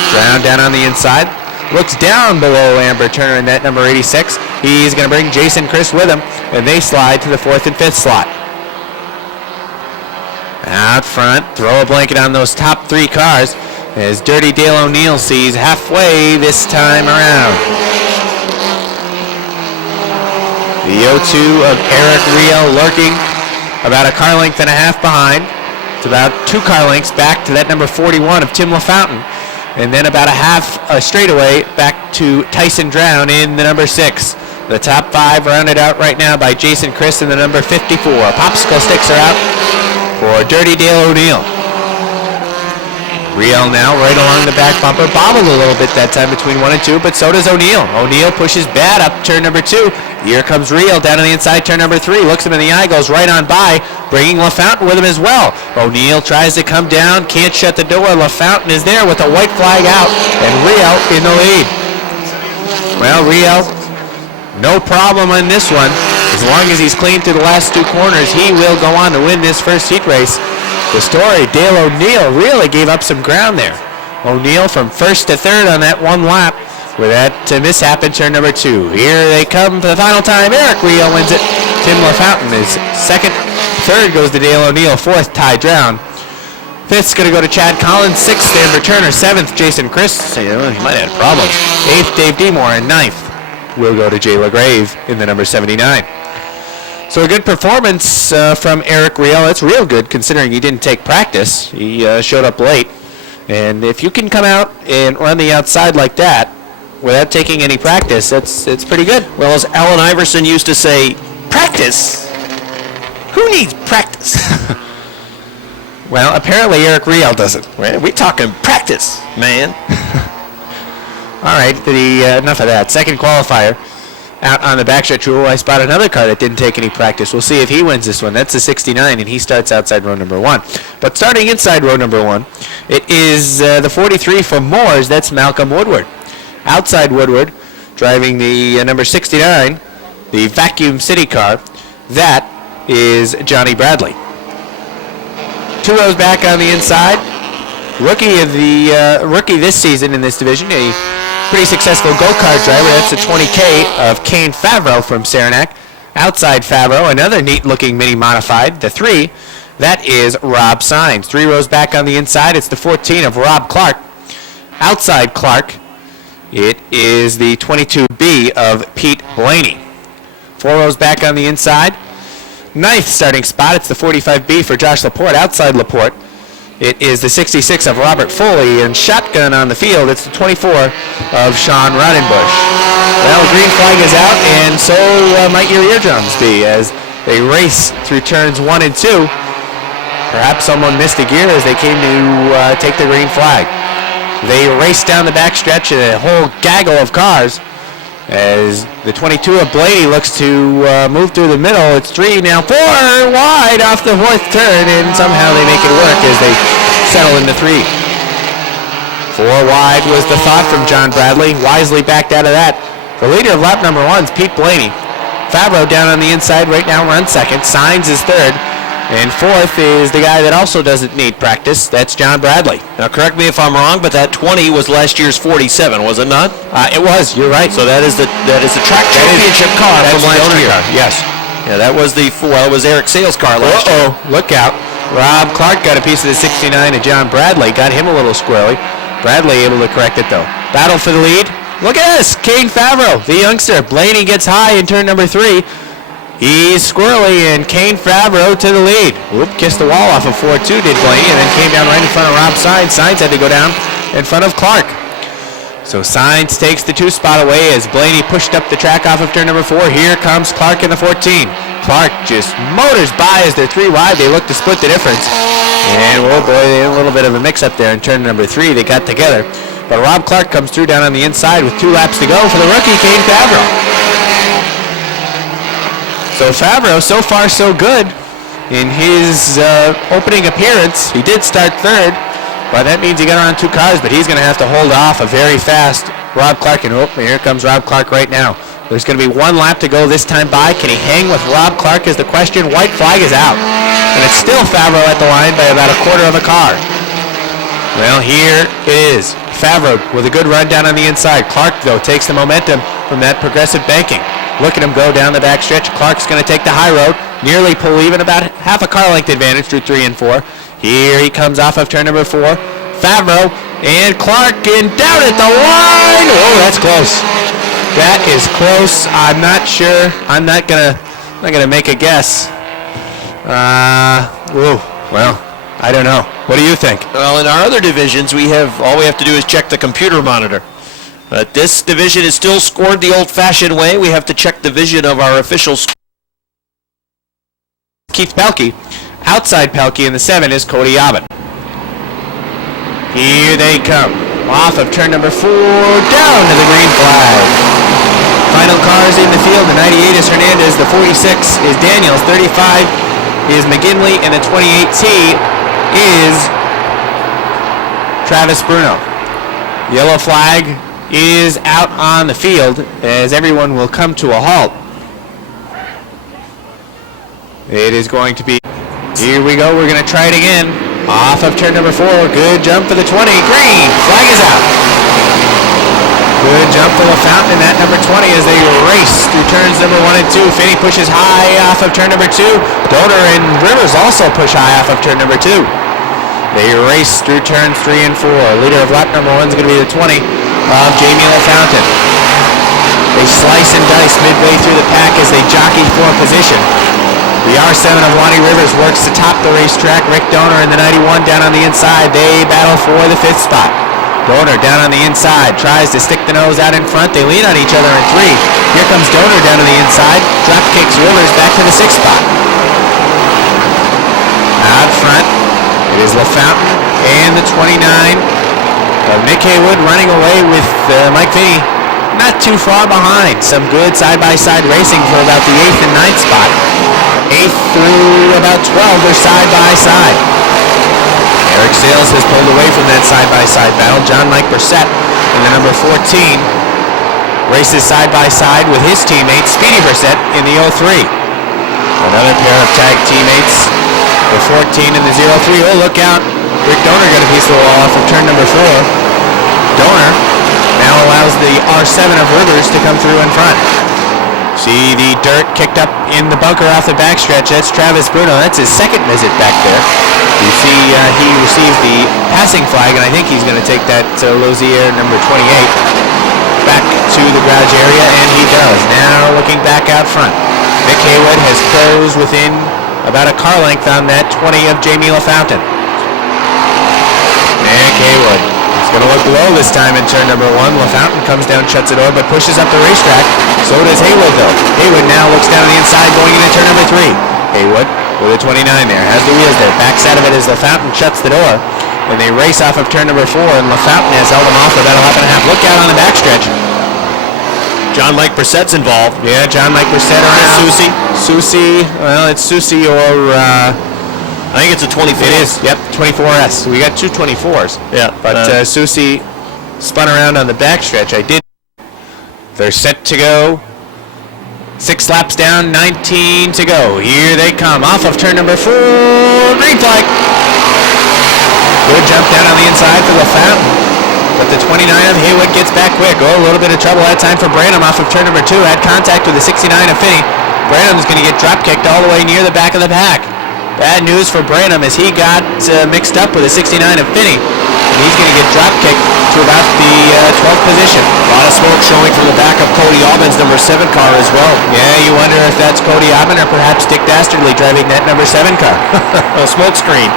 Drown down on the inside. Looks down below Amber Turner in that number 86. He's going to bring Jason Chris with him, and they slide to the 4th and 5th slot. Out front, throw a blanket on those top three cars as Dirty Dale O'Neill sees halfway this time around. The 0-2 of Eric Riel lurking about a car length and a half behind. It's about 2 car lengths back to that number 41 of Tim LaFountain. And then about a straightaway back to Tyson Drown in the number 6. The top 5 rounded out right now by Jason Christ in the number 54. Popsicle sticks are out for Dirty Dale O'Neill. Riel now right along the back bumper. Bobbled a little bit that time between 1 and 2, but so does O'Neill. O'Neill pushes bad up turn number 2. Here comes Riel down on the inside, turn number 3. Looks him in the eye, goes right on by, bringing LaFountain with him as well. O'Neill tries to come down, can't shut the door. LaFountain is there with a white flag out, and Riel in the lead. Well, Riel, no problem on this one. As long as he's clean through the last 2 corners, he will go on to win this first heat race. The story, Dale O'Neill really gave up some ground there. O'Neill from first to third on that one lap with that mishap in turn number 2. Here they come for the final time. Eric Riel wins it. Tim LaFountain is second. Third goes to Dale O'Neill. Fourth, Ty Drown. Fifth's going to go to Chad Collins. Sixth, Amber Turner. Seventh, Jason Christ. He might have had problems. Eighth, Dave Demore. And ninth will go to Jay LaGrave in the number 79. So a good performance from Eric Riel. It's real good considering he didn't take practice. He showed up late. And if you can come out and run the outside like that without taking any practice, it's pretty good. Well, as Allen Iverson used to say, practice? Who needs practice? Well, apparently Eric Riel doesn't. We talking practice, man. All right, enough of that. Second qualifier. Out on the backstretch rule, I spot another car that didn't take any practice. We'll see if he wins this one. That's the 69, and he starts outside row number 1. But starting inside row number 1, it is the 43 from Moores. That's Malcolm Woodward. Outside Woodward, driving the number 69, the Vacuum City car. That is Johnny Bradley. 2 rows back on the inside. Rookie this season in this division, a pretty successful go-kart driver. That's the 20K of Kane Favreau from Saranac. Outside Favreau, another neat-looking mini modified. The 3, that is Rob Sines. 3 rows back on the inside, it's the 14 of Rob Clark. Outside Clark, it is the 22B of Pete Blaney. 4 rows back on the inside. 9th starting spot, it's the 45B for Josh Laporte. Outside Laporte, it is the 66 of Robert Foley, and shotgun on the field, it's the 24 of Sean Rodenbush. Well, the green flag is out, and so might your eardrums be as they race through turns 1 and 2. Perhaps someone missed a gear as they came to take the green flag. They race down the backstretch in a whole gaggle of cars as the 22 of Blaney looks to move through the middle. It's 3 now, 4 wide off the 4th turn, and somehow they make it work as they settle into 3. 4 wide was the thought from John Bradley, wisely backed out of that. The leader of lap number 1 is Pete Blaney. Favreau down on the inside right now runs second. Sines is third. And 4th is the guy that also doesn't need practice. That's John Bradley. Now, correct me if I'm wrong, but that 20 was last year's 47, was it not? It was. You're right. So that is the track championship car from last year. Yes. Yeah, that was it was Eric Sale's car last year. Look out. Rob Clark got a piece of the 69 of John Bradley. Got him a little squirrely. Bradley able to correct it, though. Battle for the lead. Look at this. Kane Favreau, the youngster. Blaney gets high in turn number 3. He's squirrely, and Kane Favreau to the lead. Whoop, kissed the wall off of 4-2, did Blaney, and then came down right in front of Rob Sines. Sines had to go down in front of Clark. So Sines takes the 2 spot away as Blaney pushed up the track off of turn number 4. Here comes Clark in the 14. Clark just motors by as they're 3 wide. They look to split the difference. And, oh boy, they had a little bit of a mix-up there in turn number 3. They got together. But Rob Clark comes through down on the inside with 2 laps to go for the rookie, Kane Favreau. So Favreau, so far so good in his opening appearance. He did start third, but that means he got around 2 cars, but he's going to have to hold off a very fast Rob Clark. And here comes Rob Clark right now. There's going to be 1 lap to go this time by. Can he hang with Rob Clark is the question. White flag is out. And it's still Favreau at the line by about a quarter of a car. Well, here is Favreau with a good run down on the inside. Clark, though, takes the momentum from that progressive banking. Look at him go down the backstretch. Clark's going to take the high road. nearly pull even, about half a car length advantage through 3 and 4. Here he comes off of turn number 4. Favreau and Clark and down at the line. Oh, that's close. That is close. I'm not sure. I'm not gonna make a guess. Well, I don't know. What do you think? Well, in our other divisions, all we have to do is check the computer monitor. But this division is still scored the old-fashioned way. We have to check the vision of our officials. Keith Pelkey. Outside Pelkey in the 7 is Cody Abbott. Here they come. Off of turn number 4, down to the green flag. Final cars in the field. The 98 is Hernandez. The 46 is Daniels. 35 is McGinley. And the 28T is Travis Bruno. Yellow flag is out on the field as everyone will come to a halt. It is going to be, here we go, we're going to try it again. Off of turn number 4, good jump for the 20, green, flag is out. Good jump for LaFountain in that number 20 as they race through turns number 1 and 2. Finney pushes high off of turn number 2. Donor and Rivers also push high off of turn number 2. They race through turns 3 and 4. Leader of lap number 1 is going to be the 20 of Jamie LaFountain. They slice and dice midway through the pack as they jockey for position. The R7 of Lonnie Rivers works to top the racetrack. Rick Donor in the 91 down on the inside. They battle for the 5th spot. Donor down on the inside, tries to stick the nose out in front. They lean on each other in 3. Here comes Donor down on the inside. Drop kicks Rivers back to the 6th spot. Out front, it is LaFountain and the 29 of Nick Haywood running away with Mike Finney. Not too far behind. Some good side-by-side racing for about the 8th and 9th spot. 8th through about 12, they're side-by-side. Eric Sales has pulled away from that side-by-side battle. John Mike Brissett in the number 14 races side-by-side with his teammate Speedy Brissett in the 03. Another pair of tag teammates, the 14 and the 03. Oh, look out. Rick Donor got a piece of the wall off of turn number 4. Donor now allows the R7 of Rivers to come through in front. See the dirt kicked up in the bunker off the backstretch. That's Travis Bruno. That's his second visit back there. You see he received the passing flag, and I think he's going to take that Lozier number 28 back to the garage area, and he does. Now looking back out front. Nick Haywood has closed within about a car length on that 20 of Jamie LaFountain. Nick Haywood. Going to look low this time in turn number 1. LaFountain comes down, shuts the door, but pushes up the racetrack. So does Haywood, though. Haywood now looks down on the inside, going into turn number 3. Haywood with a 29 there, has the wheels there. Backside of it as LaFountain shuts the door. And they race off of turn number 4, and LaFountain has held him off for about a lap and a half. Look out on the backstretch. John Mike Brissett's involved. Yeah, John Mike Brissett around. Susie, well, it's Susie or... I think it's a 24. It is, yep, 24S. We got 2 24s. Yeah. But Susie spun around on the backstretch. I did. They're set to go. 6 laps down, 19 to go. Here they come. Off of turn number 4. Green flag. Good jump down on the inside for LaFountain. But the 29 of Haywood gets back quick. Oh, a little bit of trouble that time for Branham off of turn number 2. Had contact with the 69 of Finney. Branham's going to get drop kicked all the way near the back of the pack. Bad news for Branham as he got mixed up with a 69 of Finney. And he's going to get drop kicked to about the 12th position. A lot of smoke showing from the back of Cody Auburn's number 7 car as well. Yeah, you wonder if that's Cody Aubin or perhaps Dick Dastardly driving that number 7 car. A smoke screen.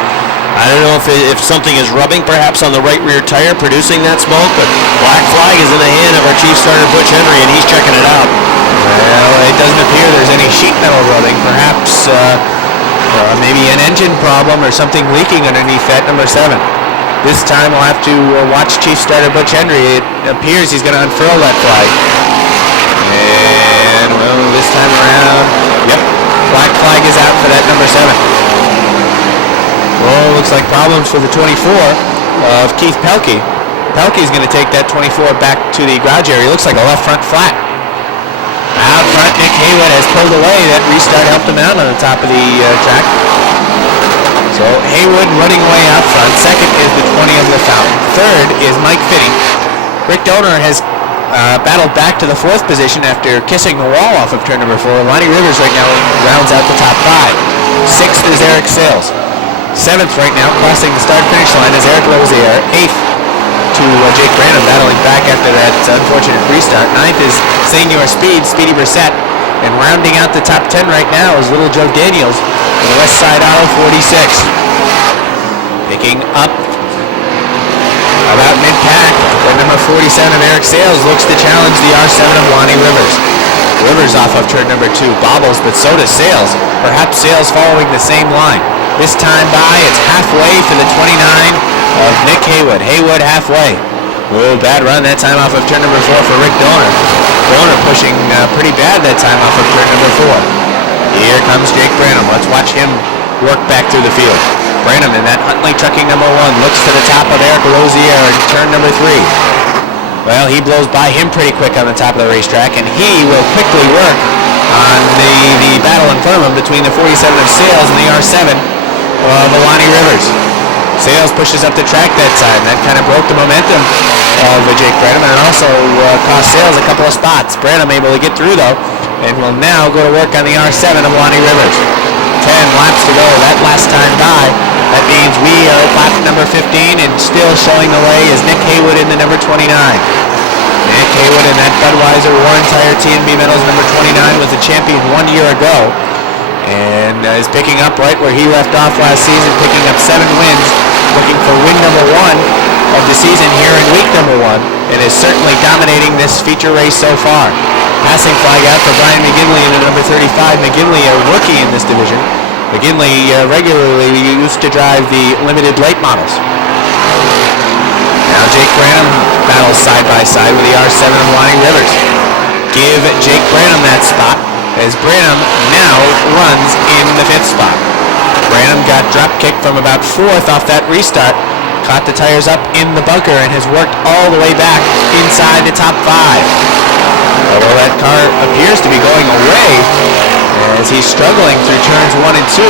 I don't know if something is rubbing perhaps on the right rear tire producing that smoke, but black flag is in the hand of our chief starter Butch Henry, and he's checking it out. Well, it doesn't appear there's any sheet metal rubbing. Perhaps maybe an engine problem or something leaking underneath that number 7. This time we'll have to watch Chief Starter Butch Henry. It appears he's going to unfurl that flag. And, well, this time around, yep, black flag is out for that number 7. Oh, looks like problems for the 24 of Keith Pelkey. Pelkey's going to take that 24 back to the garage area. Looks like a left front flat. Out front, Nick Haywood has pulled away. That restart helped him out on the top of the track. So Haywood running away out front. Second is the 20 of LaFountain. Third is Mike Finney. Rick Donor has battled back to the 4th position after kissing the wall off of turn number 4. Lonnie Rivers right now rounds out the top 5. 6th is Eric Sales. 7th right now, crossing the start-finish line, is Eric Lozier. 8th to Jake Branham, battling back after that unfortunate restart. 9th is Senior Speed, Speedy Brissett. And rounding out the top 10 right now is Little Joe Daniels in the West Side Auto 46. Picking up about mid-pack, the number 47 of Eric Sales looks to challenge the R7 of Lonnie Rivers. Rivers off of turn number 2, bobbles, but so does Sales. Perhaps Sales following the same line. This time by, it's halfway for the 29 of Nick Haywood. Haywood halfway. Oh, bad run that time off of turn number 4 for Rick Donor. Donor pushing pretty bad that time off of turn number 4. Here comes Jake Branham. Let's watch him work back through the field. Branham in that Huntley trucking number 1 looks to the top of Eric Lozier in turn number 3. Well, he blows by him pretty quick on the top of the racetrack, and he will quickly work on the battle in front of him between the 47 of Sales and the R7 of Lonnie Rivers. Sales pushes up the track that time. That kind of broke the momentum of Jake Branham, and it also cost Sales a couple of spots. Branham able to get through, though, and will now go to work on the R7 of Lonnie Rivers. 10 laps to go that last time by. That means we are at lap number 15, and still showing the way is Nick Haywood in the number 29. Nick Haywood in that Budweiser Warren Tire T&B Metals number 29 was the champion 1 year ago, and is picking up right where he left off last season, picking up 7 wins, looking for win number 1 of the season here in week number 1, and is certainly dominating this feature race so far. Passing flag out for Brian McGinley in the number 35. McGinley, a rookie in this division. McGinley regularly used to drive the limited late models. Now Jake Branham battles side by side with the R7 of Lonnie Rivers. Give Jake Branham that spot, as Branham now runs in the 5th spot. Branham got drop kicked from about 4th off that restart, caught the tires up in the bunker, and has worked all the way back inside the top 5. Although that car appears to be going away as he's struggling through turns 1 and 2,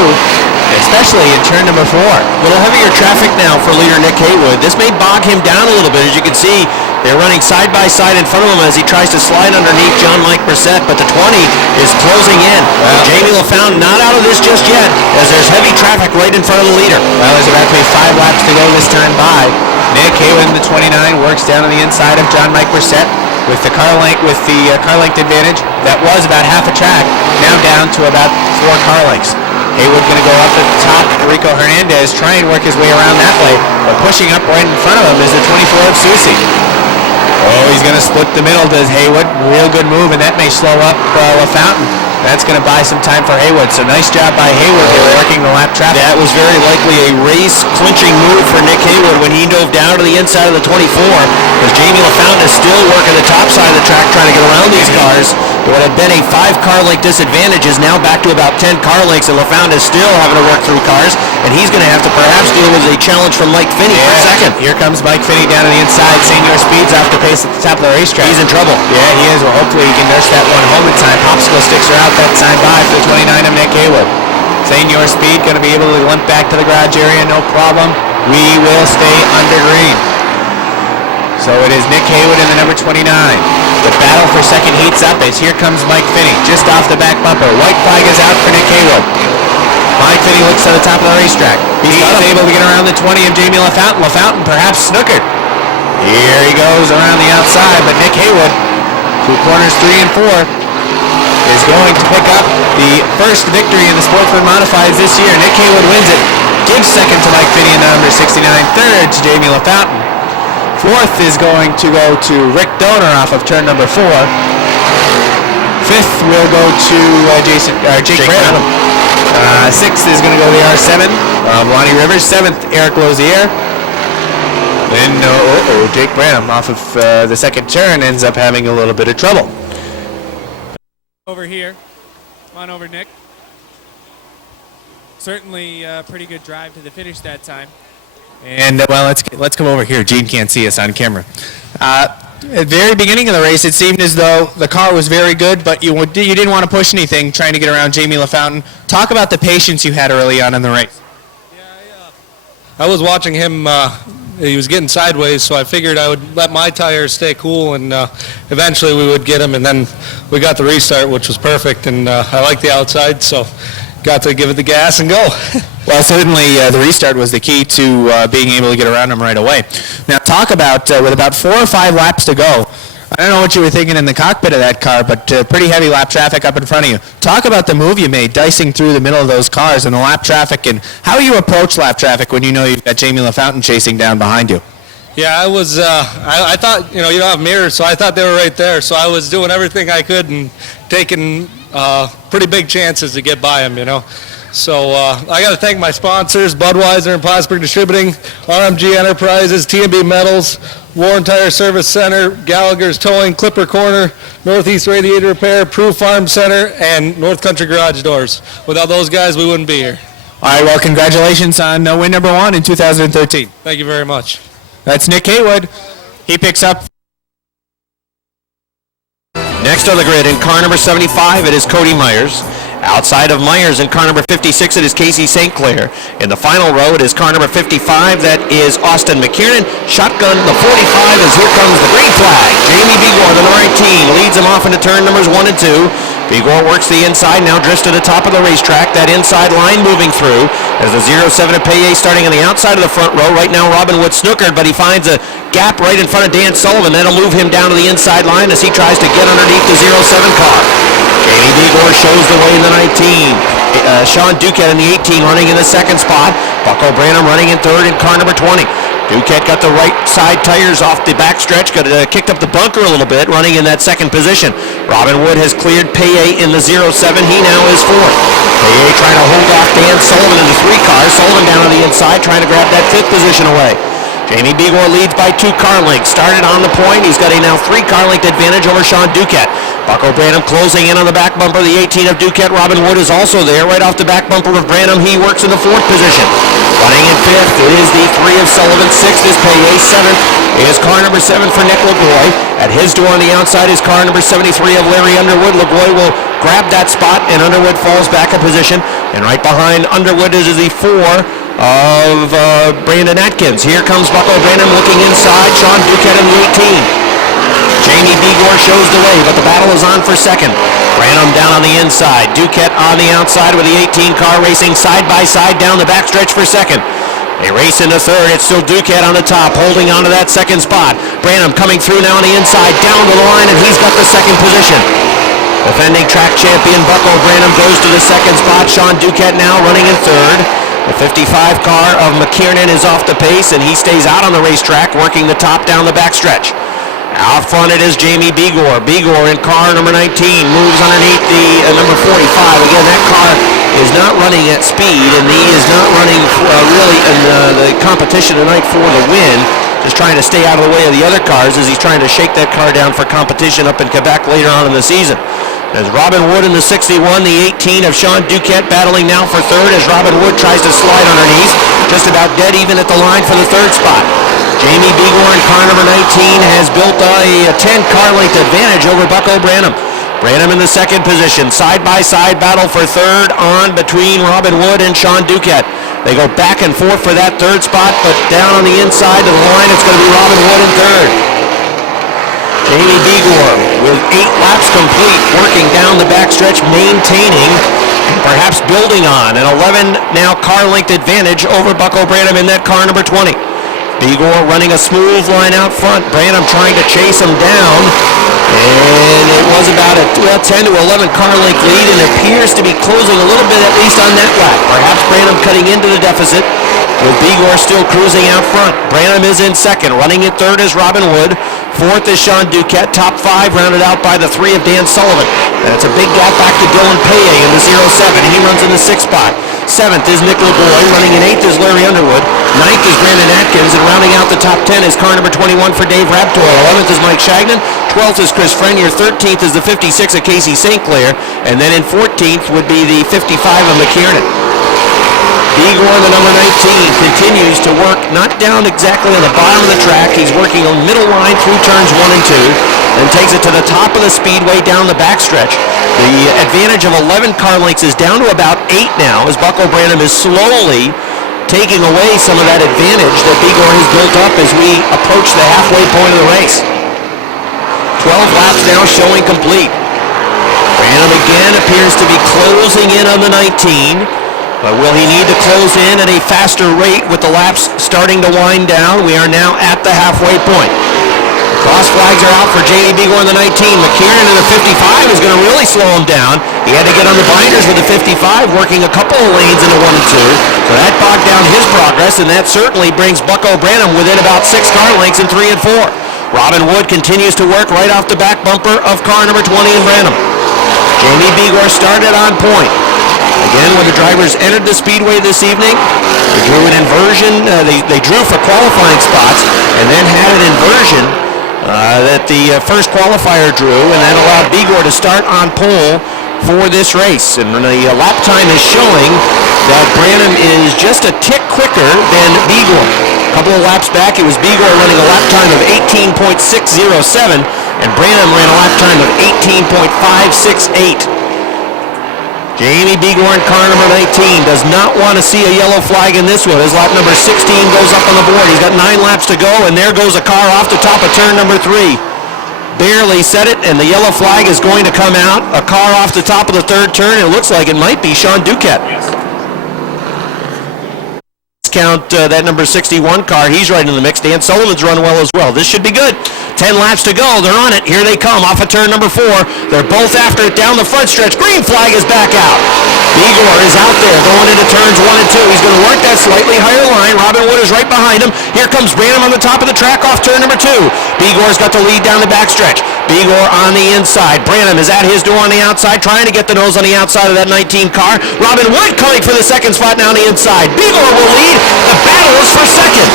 especially in turn number 4. A little heavier traffic now for leader Nick Haywood. This may bog him down a little bit. As you can see, they're running side by side in front of him as he tries to slide underneath John Mike Brissett, but the 20 is closing in. Well, Jamie LaFountain not out of this just yet, as there's heavy traffic right in front of the leader. Well, there's about 5 laps to go this time by. Nick Haywood in the 29 works down on the inside of John Mike Brissett with the car length advantage. That was about half a track, now down to about 4 car lengths. Haywood going to go up at the top. Rico Hernandez try and work his way around that way, but pushing up right in front of him is the 24 of Susie. Oh, he's going to split the middle, does Haywood. Real good move, and that may slow up LaFountain. That's going to buy some time for Haywood. So nice job by Haywood here working the lap traffic. That was very likely a race-clinching move for Nick Haywood when he dove down to the inside of the 24, because Jamie LaFountain is still working the top side of the track trying to get around these cars. What had been a 5-car length disadvantage is now back to about 10 car lengths, and LaFountain is still having to work through cars, and he's going to have to perhaps deal with a challenge from Mike Finney for second. Here comes Mike Finney down on the inside. Senior Speed's off the pace at the top of the racetrack. He's in trouble. Yeah, he is. Well, hopefully he can nurse that one home in time. Popsicle sticks are out that time by for the 29 of Nick Haywood. Senior Speed going to be able to limp back to the garage area, no problem. We will stay under green. So it is Nick Haywood in the number 29. The battle for second heats up as here comes Mike Finney just off the back bumper. White flag is out for Nick Haywood. Mike Finney looks to the top of the racetrack. He's able to get around the 20 of Jamie LaFountain. LaFountain perhaps snookered. Here he goes around the outside, but Nick Haywood, through corners 3 and 4, is going to pick up the first victory in the Sportsman Modifieds this year. Nick Haywood wins it, gives second to Mike Finney in the number 69, third to Jamie LaFountain. Fourth is going to go to Rick Donor off of turn number 4. Fifth will go to Jake Branham. Sixth is going to go to the R7 of Lonnie Rivers. Seventh, Eric Lozier. Then Jake Branham off of the second turn ends up having a little bit of trouble. Over here. Come on over, Nick. Certainly a pretty good drive to the finish that time. And well, let's come over here. Gene can't see us on camera. At the very beginning of the race, it seemed as though the car was very good, but you didn't want to push anything trying to get around Jamie LaFountain. Talk about the patience you had early on in the race. I was watching him he was getting sideways, so I figured I would let my tires stay cool, and eventually we would get him, and then we got the restart, which was perfect, and I like the outside, so got to give it the gas and go. Well, certainly the restart was the key to being able to get around him right away. Now, talk about, with about 4 or 5 laps to go, I don't know what you were thinking in the cockpit of that car, but pretty heavy lap traffic up in front of you. Talk about the move you made, dicing through the middle of those cars and the lap traffic, and how you approach lap traffic when you know you've got Jamie LaFountain chasing down behind you. Yeah, I was, I thought, you don't have mirrors, so I thought they were right there, so I was doing everything I could and taking pretty big chances to get by him, So I got to thank my sponsors, Budweiser and Plattsburgh Distributing, RMG Enterprises, T&B Metals, Warren Tire Service Center, Gallagher's Towing, Clipper Corner, Northeast Radiator Repair, Proof Farm Center, and North Country Garage Doors. Without those guys, we wouldn't be here. All right, well, congratulations on win number 1 in 2013. Thank you very much. That's Nick Haywood. He picks up. Next on the grid in car number 75, it is Cody Myers. Outside of Myers in car number 56, it is Casey Sinclair. In the final row, it is car number 55. That is Austin McKiernan. Shotgun the 45 as here comes the green flag. Jamie Begor, the number 19, leads him off into turn numbers 1 and 2. Begor works the inside, now drifts to the top of the racetrack. That inside line moving through as the 07 of Paye starting on the outside of the front row. Right now, Robin Wood snookered, but he finds a gap right in front of Dan Sullivan. That'll move him down to the inside line as he tries to get underneath the 07 car. Jamie Begor shows the way in the 19. Sean Duquette in the 18 running in the second spot. Bucko Branham running in third in car number 20. Duquette got the right side tires off the backstretch, got kicked up the bunker a little bit, running in that second position. Robin Wood has cleared Paye in the 07. He now is fourth. Paye trying to hold off Dan Sullivan in the 3 cars. Sullivan down on the inside trying to grab that 5th position away. Jamie Begor leads by 2 car lengths. Started on the point. He's got a now 3 car length advantage over Sean Duquette. Bucko Branham closing in on the back bumper. The 18 of Duquette. Robin Wood is also there right off the back bumper of Branham. He works in the 4th position. Running in 5th, it is the 3 of Sullivan. 6th is Paye. 7th is car number 7 for Nick LaGroy. At his door on the outside is car number 73 of Larry Underwood. LaGroy will grab that spot, and Underwood falls back a position. And right behind Underwood is the 4 of Brandon Atkins. Here comes Bucko Branham looking inside. Sean Duquette in the 18. Jamie Begor shows the way, but the battle is on for second. Branham down on the inside. Duquette on the outside with the 18 car racing side by side down the backstretch for second. They race into third. It's still Duquette on the top, holding on to that second spot. Branham coming through now on the inside, down the line, and he's got the second position. Defending track champion Bucko Branham goes to the second spot. Sean Duquette now running in third. The 55 car of McKiernan is off the pace, and he stays out on the racetrack, working the top down the backstretch. Out front it is Jamie Begor. Begor in car number 19 moves underneath the number 45. Again, that car is not running at speed, and he is not running really in the competition tonight for the win. Just trying to stay out of the way of the other cars as he's trying to shake that car down for competition up in Quebec later on in the season. There's Robin Wood in the 61, the 18 of Sean Duquette battling now for third as Robin Wood tries to slide underneath. Just about dead even at the line for the third spot. Jamie Begor in car number 19 has built a 10 car length advantage over Bucko Branham. Branham in the second position. Side-by-side battle for third on between Robin Wood and Sean Duquette. They go back and forth for that third spot, but down on the inside to the line, it's going to be Robin Wood in third. Jamie Begor with 8 laps complete, working down the backstretch, maintaining, perhaps building on an 11 now car length advantage over Bucko Branham in that car number 20. Begor running a smooth line out front. Branham trying to chase him down. And it was about a 10 to 11 car length lead, and appears to be closing a little bit at least on that lap. Perhaps Branham cutting into the deficit, with Begor still cruising out front. Branham is in second. Running in third is Robin Wood. Fourth is Sean Duquette. Top 5 rounded out by the 3 of Dan Sullivan. That's a big gap back to Dylan Paye in the 07. He runs in the 6th spot. 7th is Nick LaGroy. Running in 8th is Larry Underwood. 9th is Brandon Atkins. And rounding out the top 10 is car number 21 for Dave Raptor. 11th is Mike Shagnon. 12th is Chris Frenier. 13th is the 56 of Casey Sinclair. And then in 14th would be the 55 of McKiernan. Begor, the number 19, continues to work not down exactly on the bottom of the track. He's working on middle line through turns 1 and 2, and takes it to the top of the speedway down the backstretch. The advantage of 11 car lengths is down to about 8 now, as Bucko Branham is slowly taking away some of that advantage that Bigor has built up as we approach the halfway point of the race. 12 laps now showing complete. Branham again appears to be closing in on the 19, but will he need to close in at a faster rate with the laps starting to wind down? We are now at the halfway point. Cross flags are out for J.D. Bigor in the 19. McKiernan in the 55 is going to really slow him down. He had to get on the binders with the 55, working a couple of lanes into 1 and 2. So that bogged down his progress, and that certainly brings Bucko Branham within about 6 car lengths in 3 and 4. Robin Wood continues to work right off the back bumper of car number 20 in Branham. Jamie Bigor started on point. Again, when the drivers entered the speedway this evening, they drew an inversion. They drew for qualifying spots and then had an inversion that the first qualifier drew, and that allowed Bigor to start on pole for this race. And the lap time is showing that Branham is just a tick quicker than Bigor. A couple of laps back, it was Bigor running a lap time of 18.607, and Branham ran a lap time of 18.568. Jamie Bigor in car number 19 does not want to see a yellow flag in this one as lap number 16 goes up on the board. He's got 9 laps to go, and there goes a car off the top of turn number 3. Barely set it, and the yellow flag is going to come out. A car off the top of the 3rd turn. It looks like it might be Sean Duquette. Yes. Count that number 61 car. He's right in the mix. Dan Sullivan's run well as well. This should be good. 10 laps to go. They're on it. Here they come off of turn number 4. They're both after it down the front stretch. Green flag is back out. Bigor is out there going into turns 1 and 2. He's going to work that slightly higher line. Robin Wood is right behind him. Here comes Branham on the top of the track off turn number 2. Bigor's got the lead down the backstretch. Bigor on the inside. Branham is at his door on the outside, trying to get the nose on the outside of that 19 car. Robin Wood coming for the 2nd spot now on the inside. Bigor will lead. The battle is for 2nd.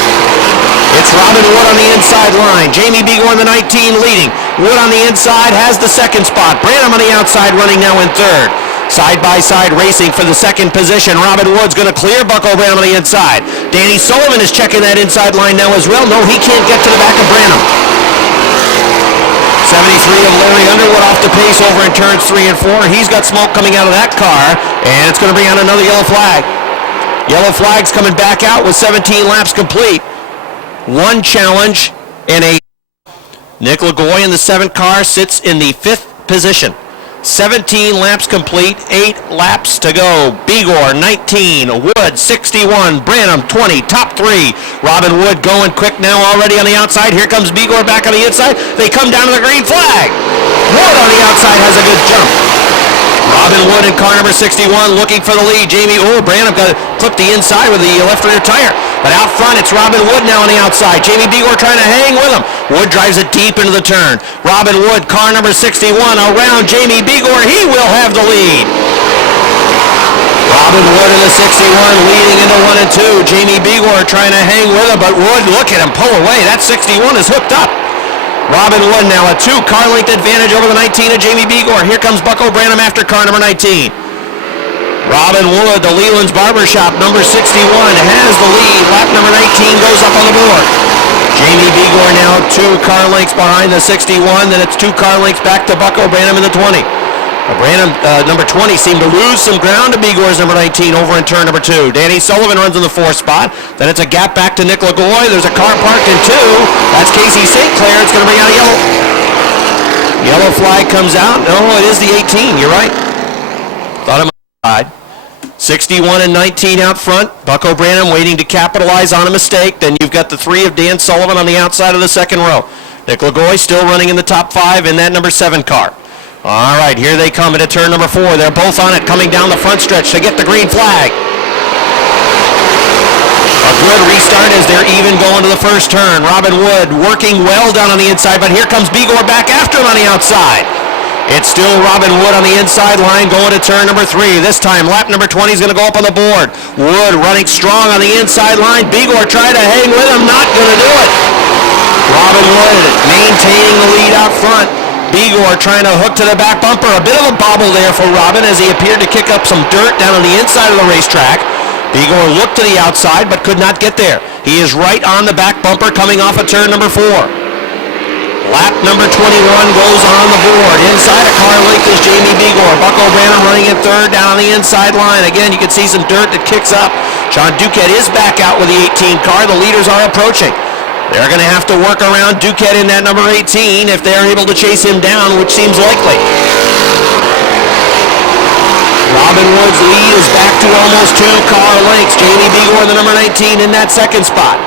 It's Robin Wood on the inside line. Jamie Bigor in the 19 leading. Wood on the inside has the 2nd spot. Branham on the outside running now in 3rd. Side-by-side racing for the 2nd position. Robin Wood's going to clear Bucko Branham on the inside. Danny Sullivan is checking that inside line now as well. No, he can't get to the back of Branham. 73 of Larry Underwood off the pace over in turns 3 and 4. He's got smoke coming out of that car, and it's going to bring out another yellow flag. Yellow flag's coming back out with 17 laps complete. 1 challenge and a... Nick Lagoy in the 7th car sits in the 5th position. 17 laps complete, 8 laps to go. Bigor 19, Wood 61, Branham 20, top 3. Robin Wood going quick now already on the outside. Here comes Bigor back on the inside. They come down to the green flag. Wood on the outside has a good jump. Robin Wood in car number 61 looking for the lead. Branham got to clip the inside with the left rear tire. But out front, it's Robin Wood now on the outside. Jamie Bigor trying to hang with him. Wood drives it deep into the turn. Robin Wood, car number 61, around Jamie Bigor. He will have the lead. Robin Wood in the 61 leading into 1 and 2. Jamie Bigor trying to hang with him, but Wood, look at him pull away. That 61 is hooked up. Robin Wood now a 2 car length advantage over the 19 of Jamie Bigor. Here comes Bucko Branham after car number 19. Robin Wood, the Leland's Barbershop, number 61, has the lead. Lap number 19 goes up on the board. Jamie Bigor now 2 car lengths behind the 61. Then it's 2 car lengths back to Bucko Branham in the 20. Branham, number 20, seemed to lose some ground to Bigor's number 19 over in turn number 2. Danny Sullivan runs in the 4th spot. Then it's a gap back to Nick Lagoy. There's a car parked in 2. That's Casey Sinclair. It's going to bring out a yellow. Yellow flag comes out. No, it is the 18. You're right. Thought it might have died. 61 and 19 out front. Bucko Branham waiting to capitalize on a mistake. Then you've got the 3 of Dan Sullivan on the outside of the 2nd row. Nick Lagoy still running in the top 5 in that number 7 car. All right, here they come into turn number 4. They're both on it, coming down the front stretch to get the green flag. A good restart as they're even going to the first turn. Robin Wood working well down on the inside, but here comes Bigor back after him on the outside. It's still Robin Wood on the inside line going to turn number 3. This time, lap number 20 is going to go up on the board. Wood running strong on the inside line. Bigor trying to hang with him, not going to do it. Robin Wood maintaining the lead out front. Bigor trying to hook to the back bumper. A bit of a bobble there for Robin as he appeared to kick up some dirt down on the inside of the racetrack. Bigor looked to the outside but could not get there. He is right on the back bumper coming off of turn number 4. Lap number 21 goes on the board. Inside a car length is Jamie Bigor. Bucko Branham running in 3rd down on the inside line. Again, you can see some dirt that kicks up Sean Duquette is back out with the 18 car. The leaders are approaching. They're going to have to work around Duquette in that number 18 if they're able to chase him down, which seems likely. Robin Wood's lead is back to almost 2 car lengths. Jamie Begor, the number 19, in that second spot.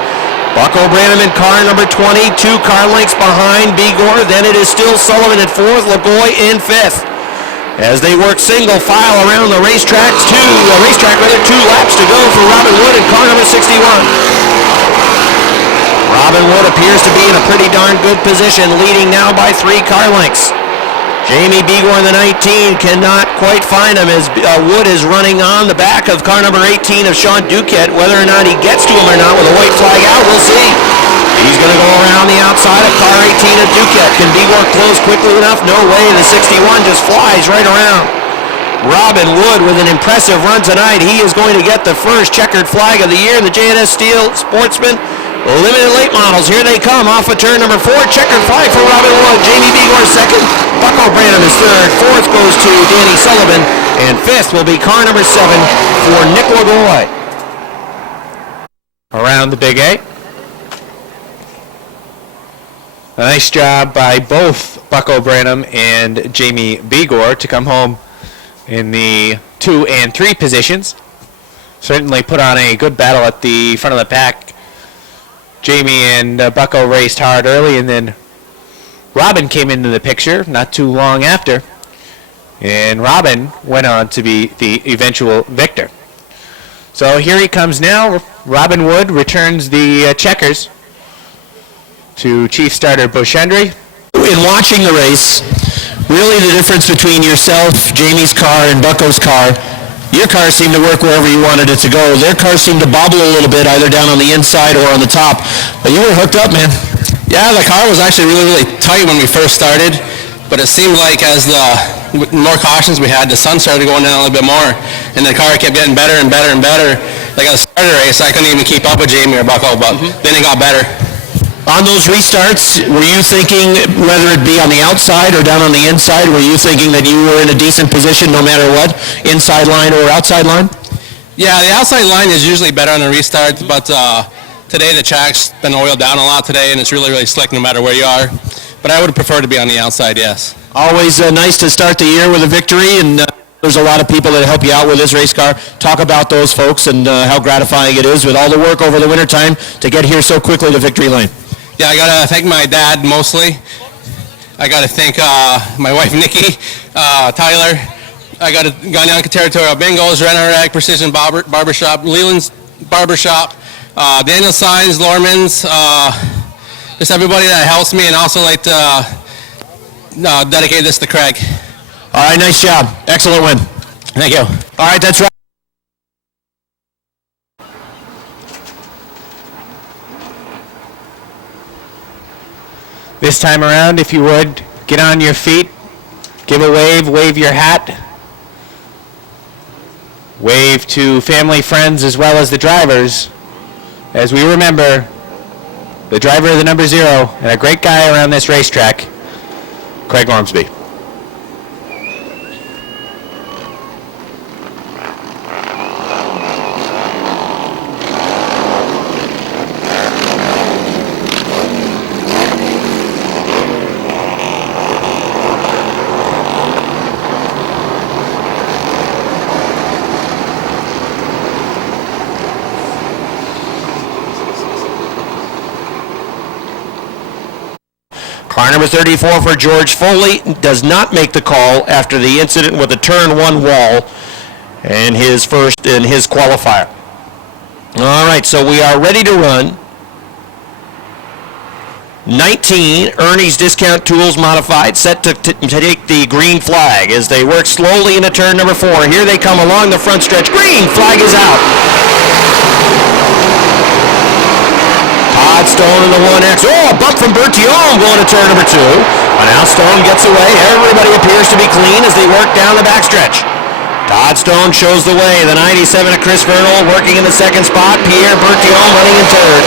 Bucko Branham in car number 20, 2 car lengths behind Begor. Then it is still Sullivan at 4th, LaGoy in 5th. As they work single file around the racetrack, 2 laps to go for Robin Wood in car number 61. Robin Wood appears to be in a pretty darn good position, leading now by 3 car lengths. Jamie Begor in the 19 cannot quite find him as Wood is running on the back of car number 18 of Sean Duquette. Whether or not he gets to him or not with a white flag out, we'll see. He's going to go around the outside of car 18 of Duquette. Can Begor close quickly enough? No way. The 61 just flies right around. Robin Wood with an impressive run tonight. He is going to get the first checkered flag of the year. The J&S Steel Sportsman Limited Late Models. Here they come off of turn number 4. Checkered flag for Robin Wood. Jamie Begor second. Bucko Branham is third. 4th goes to Danny Sullivan. And 5th will be car number 7 for Nick LaGoy. Around the Big 8. A nice job by both Bucko Branham and Jamie Begor to come home in the 2 and 3 positions. Certainly put on a good battle at the front of the pack. Jamie and Bucko raced hard early, and then Robin came into the picture not too long after. And Robin went on to be the eventual victor. So here he comes now. Robin Wood returns the checkers to Chief Starter Bush Hendry. In watching the race, really the difference between yourself, Jamie's car, and Bucko's car, your car seemed to work wherever you wanted it to go. Their car seemed to bobble a little bit, either down on the inside or on the top. But you were hooked up, man. Yeah, the car was actually really tight when we first started, but it seemed like as the more cautions we had, the sun started going down a little bit more, and the car kept getting better and better and better. Like at the start of the race, I couldn't even keep up with Jamie or Bucko, but then it got better. On those restarts, were you thinking, whether it be on the outside or down on the inside, were you thinking that you were in a decent position no matter what, inside line or outside line? Yeah, the outside line is usually better on the restart, but today the track's been oiled down a lot today, and it's really, really slick no matter where you are. But I would prefer to be on the outside, yes. Always nice to start the year with a victory, and there's a lot of people that help you out with this race car. Talk about those folks and how gratifying it is with all the work over the wintertime to get here so quickly to victory lane. Yeah, I got to thank my dad mostly. I got to thank my wife, Nikki, Tyler. I got to Ganyanka Territorial Bingos, Renarag, Precision Barbershop, Leland's Barbershop, Daniel Signs, Lorman's, just everybody that helps me, and also like to dedicate this to Craig. All right, nice job. Excellent win. Thank you. All right, that's right. This time around, if you would, get on your feet, give a wave, wave your hat, wave to family, friends, as well as the drivers, as we remember the driver of the number 0 and a great guy around this racetrack, Craig Ormsby. Car number 34 for George Foley does not make the call after the incident with the turn 1 wall and his first in his qualifier. All right, so we are ready to run. 19, Ernie's Discount Tools Modified, set to take the green flag as they work slowly into turn number 4. Here they come along the front stretch. Green flag is out. Todd Stone in the 1X. Oh, a bump from Bertillon going to turn number 2. But now Stone gets away. Everybody appears to be clean as they work down the backstretch. Todd Stone shows the way. The 97 of Chris Vernold working in the second spot. Pierre Bertillon running in third.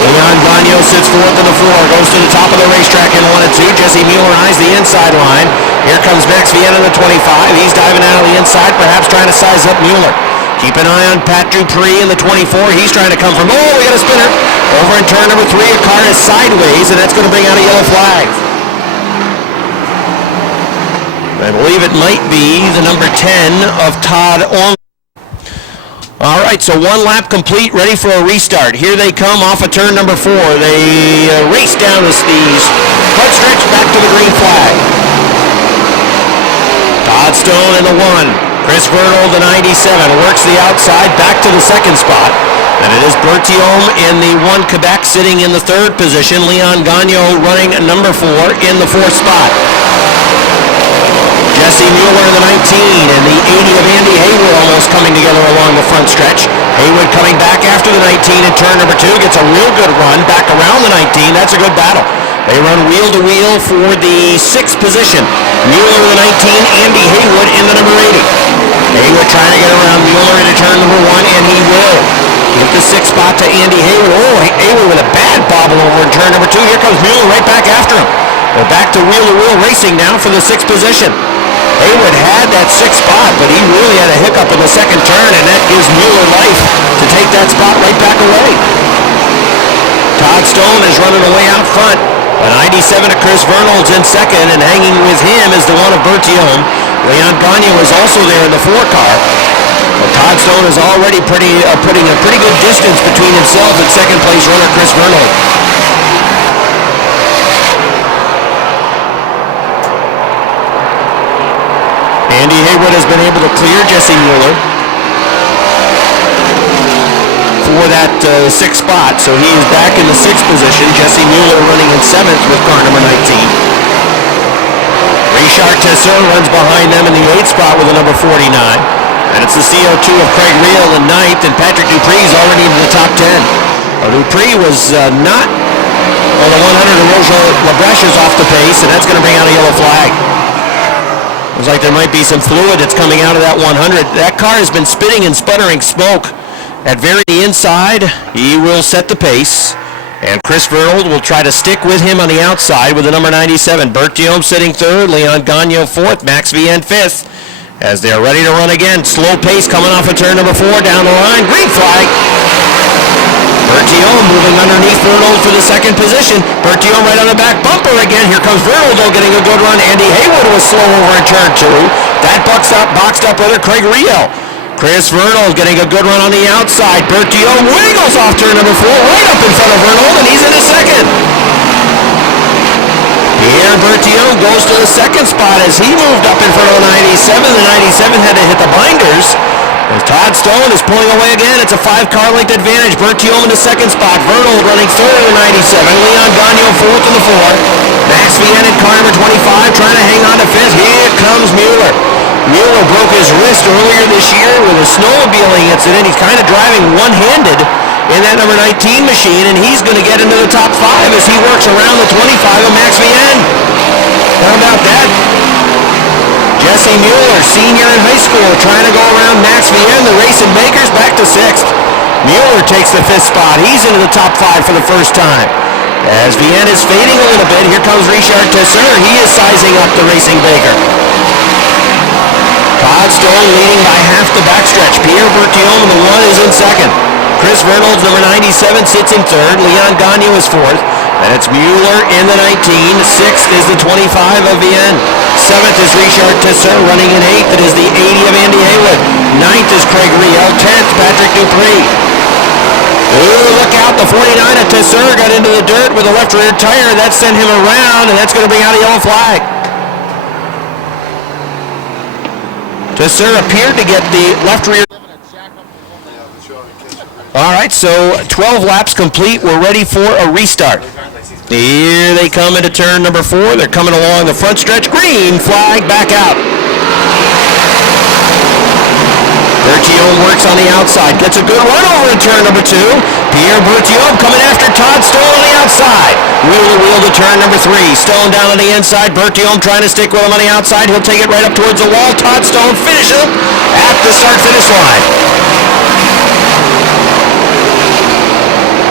Leon Bagno sits 4th in the 4. Goes to the top of the racetrack in 1 and 2. Jesse Mueller eyes the inside line. Here comes Max Vienna in the 25. He's diving out of the inside, perhaps trying to size up Mueller. Keep an eye on Pat Dupree in the 24. He's trying to come from, oh, we got a spinner. Over in turn number 3, a car is sideways, and that's going to bring out a yellow flag. I believe it might be the number 10 of Todd Ong. All right, so 1 lap complete, ready for a restart. Here they come off of turn number 4. They race down the front stretch back to the green flag. Todd Stone in the 1. Chris Vernold, the 97, works the outside back to the 2nd spot. And it is Berthiaume in the 1 Quebec sitting in the 3rd position. Leon Gagnon running number 4 in the 4th spot. Jesse Mueller in the 19 and the 80 of Andy Haywood almost coming together along the front stretch. Haywood coming back after the 19 in turn number 2, gets a real good run back around the 19. That's a good battle. They run wheel to wheel for the 6th position. Mueller in the 19, Andy Haywood in the number 80. Haywood trying to get around Mueller into turn number 1, and he will. Get the 6th spot to Andy Haywood. Oh, Haywood with a bad bobble over in turn number 2. Here comes Mueller right back after him. We're back to wheel racing now for the 6th position. Haywood had that 6th spot, but he really had a hiccup in the 2nd turn, and that gives Mueller life to take that spot right back away. Todd Stone is running away out front. A 97 to Chris Vernold's in 2nd, and hanging with him is the 1 of Berthiaume. Leon Gagnon was also there in the 4 car. Well, Todd Stone is already putting a pretty good distance between himself and 2nd place runner Chris Vernold. Andy Haywood has been able to clear Jesse Mueller for that 6th spot, so he is back in the 6th position. Jesse Mueller running in 7th with car number 19. Richard Tesseur runs behind them in the 8th spot with the number 49. And it's the CO2 of Craig Reel in 9th, and Patrick Dupree is already into the top 10. Dupree was not on the 100, and Roger Labreche is off the pace, and that's going to bring out a yellow flag. Looks like there might be some fluid that's coming out of that 100. That car has been spitting and sputtering smoke. At very inside, he will set the pace. And Chris Vernold will try to stick with him on the outside with the number 97. Berthiaume sitting 3rd, Leon Gagnon 4th, Max Vienne 5th. As they're ready to run again. Slow pace coming off of turn number 4 down the line. Green flag. Berthiaume moving underneath Vernold for the 2nd position. Berthiaume right on the back bumper again. Here comes Vernold though getting a good run. Andy Haywood was slow over in turn 2. That boxed up brother Craig Reel. Chris Vernold getting a good run on the outside. Berthiaume wiggles off turn number 4 right up in front of Vernold, and he's in the 2nd. Pierre Berthiaume goes to the 2nd spot as he moved up in front of the 97. The 97 had to hit the binders. As Todd Stone is pulling away again, it's a 5-car length advantage. Berthiaume in the 2nd spot. Vernold running 3rd in the 97. Leon Gagnon 4th in the 4. Max Vienne in car number 25 trying to hang on to 5th. Here comes Mueller. Mueller broke his wrist earlier this year with a snowmobiling incident. He's kind of driving one-handed in that number 19 machine, and he's going to get into the top 5 as he works around the 25 of Max Vienne. How about that? Jesse Mueller, senior in high school, trying to go around Max Vienne, the racing makers, back to 6th. Mueller takes the 5th spot. He's into the top 5 for the first time. As Vienne is fading a little bit, here comes Richard Tesseur. He is sizing up the racing baker. Todd Stone leading by half the backstretch. Pierre Berthiaume in the 1 is in 2nd. Chris Vernold's number 97 sits in 3rd. Leon Gagnon is 4th. And it's Mueller in the 19. 6th is the 25 of Vienne. 7th is Richard Tesseur running in 8th. It is the 80 of Andy Haywood. 9th is Craig Reel. 10th, Patrick Dupree. Ooh, look out. The 49 of Tesseur got into the dirt with a left rear tire. That sent him around, and that's going to bring out a yellow flag. Tesseur appeared to get the left rear. All right, so 12 laps complete. We're ready for a restart. Here they come into turn number 4. They're coming along the front stretch. Green flag, back out. Berthiaume works on the outside. Gets a good run over in turn number 2. Pierre Berthiaume coming after Todd Stone on the outside. Wheel to turn number 3. Stone down on the inside. Berthiaume trying to stick with him on the outside. He'll take it right up towards the wall. Todd Stone finishes at the start-finish line.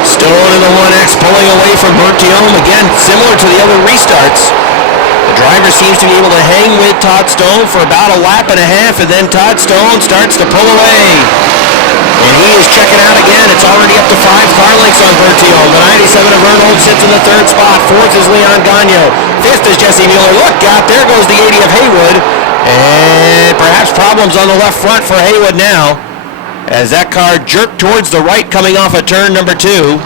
Stone in the 1X pulling away from Berthiaume. Again, similar to the other restarts. The driver seems to be able to hang with Todd Stone for about a lap and a half, and then Todd Stone starts to pull away. And he is checking out again. It's already up to 5 car lengths on Bertillon. The 97 of Vernold sits in the 3rd spot. 4th is Leon Gagne. 5th is Jesse Mueller. Look out, there goes the 80 of Haywood. And perhaps problems on the left front for Haywood now, as that car jerked towards the right coming off of turn number 2.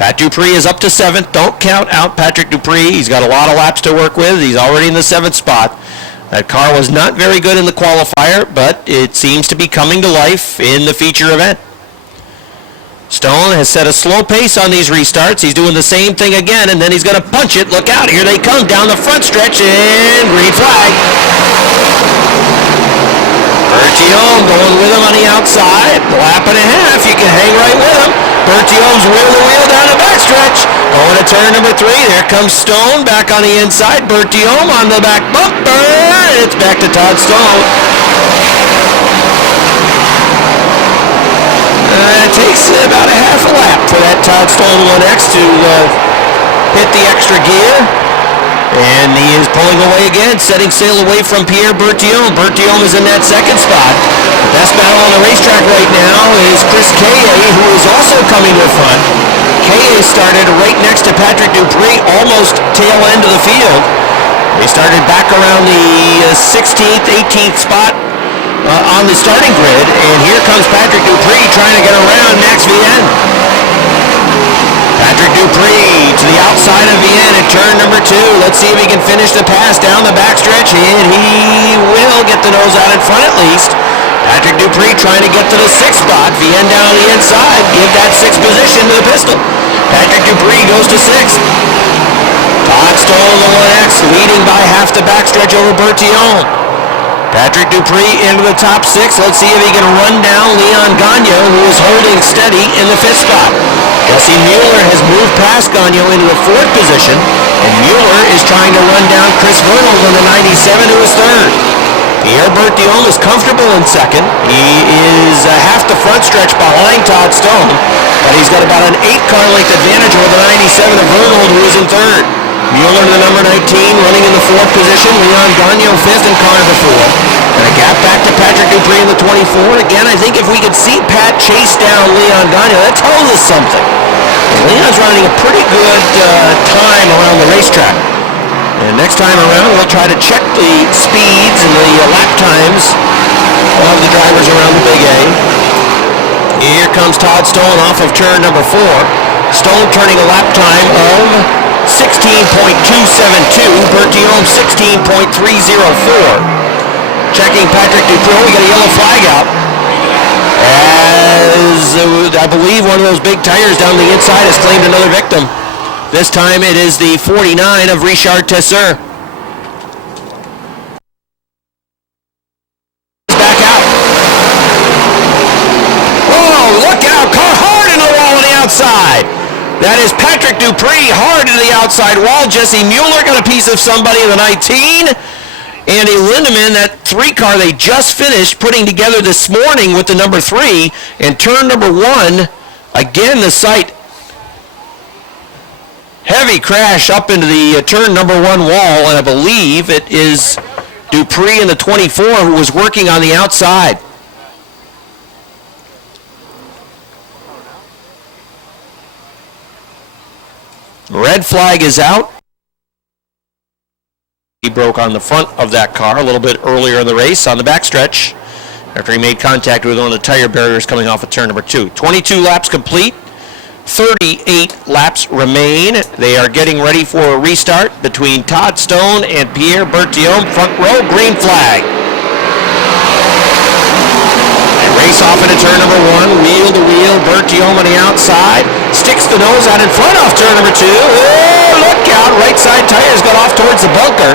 Pat Dupree is up to 7th. Don't count out Patrick Dupree. He's got a lot of laps to work with. He's already in the 7th spot. That car was not very good in the qualifier, but it seems to be coming to life in the feature event. Stone has set a slow pace on these restarts. He's doing the same thing again, and then he's going to punch it. Look out, here they come down the front stretch, and green flag. Bertillon going with him on the outside. Lap and a half. You can hang right with him. Bertillon's wheel-to-wheel down the backstretch. Going to turn number 3. There comes Stone back on the inside. Bertillon on the back bumper. And it's back to Todd Stone. It takes about a half a lap for that Todd Stone 1X to hit the extra gear. And he is pulling away again, setting sail away from Pierre Bertillon. Bertillon is in that 2nd spot. The best battle on the racetrack right now is Chris Kaye, who is also coming to the front. Kaye started right next to Patrick Dupree, almost tail end of the field. They started back around the 16th, 18th spot on the starting grid, and here comes Patrick Dupree trying to get around Max Vienne. Patrick Dupree to the outside of Vienne at turn number 2. Let's see if he can finish the pass down the backstretch, and he will get the nose out in front at least. Patrick Dupree trying to get to the 6th spot. Vienne down on the inside. Give that 6th position to the pistol. Patrick Dupree goes to 6th. Todd Stone, the 1X, leading by half the backstretch over Bertillon. Patrick Dupree into the top 6. Let's see if he can run down Leon Gagne, who is holding steady in the 5th spot. Jesse Mueller has moved past Gagne into the 4th position, and Mueller is trying to run down Chris Vernold on the 97, who is 3rd. Pierre Bertillon is comfortable in 2nd. He is half the front stretch behind Todd Stone, but he's got about an 8 car length advantage over the 97 of Vernold, who is in 3rd. Mueller, the number 19, running in the 4th position. Leon Gagne 5th in car number 4. And a gap back to Patrick Dupree in the 24. Again, I think if we could see Pat chase down Leon Gagne, that tells us something. Leon's running a pretty good time around the racetrack. And next time around, we'll try to check the speeds and the lap times of the drivers around the Big A. Here comes Todd Stone off of turn number 4. Stone turning a lap time of 16.272. Bertillon 16.304. Checking Patrick Dupree. We got a yellow flag out, as I believe one of those big tires down the inside has claimed another victim. This time it is the 49 of Richard Tesser. Back out. Whoa, look out. Car hard in the wall on the outside. That is Patrick Dupree hard to the outside wall. Jesse Mueller got a piece of somebody in the 19. Andy Lindemann, that 3 car they just finished putting together this morning with the number 3, and turn number 1, again the sight, heavy crash up into the turn number 1 wall, and I believe it is Dupree in the 24 who was working on the outside. Red flag is out. He broke on the front of that car a little bit earlier in the race on the backstretch after he made contact with one of the tire barriers coming off of turn number 2. 22 laps complete. 38 laps remain. They are getting ready for a restart between Todd Stone and Pierre Bertillon. Front row, green flag. They race off into turn number 1, wheel to wheel. Bertillon on the outside. Sticks the nose out in front off turn number 2. Oh, look out. Right side tires got off towards the bunker.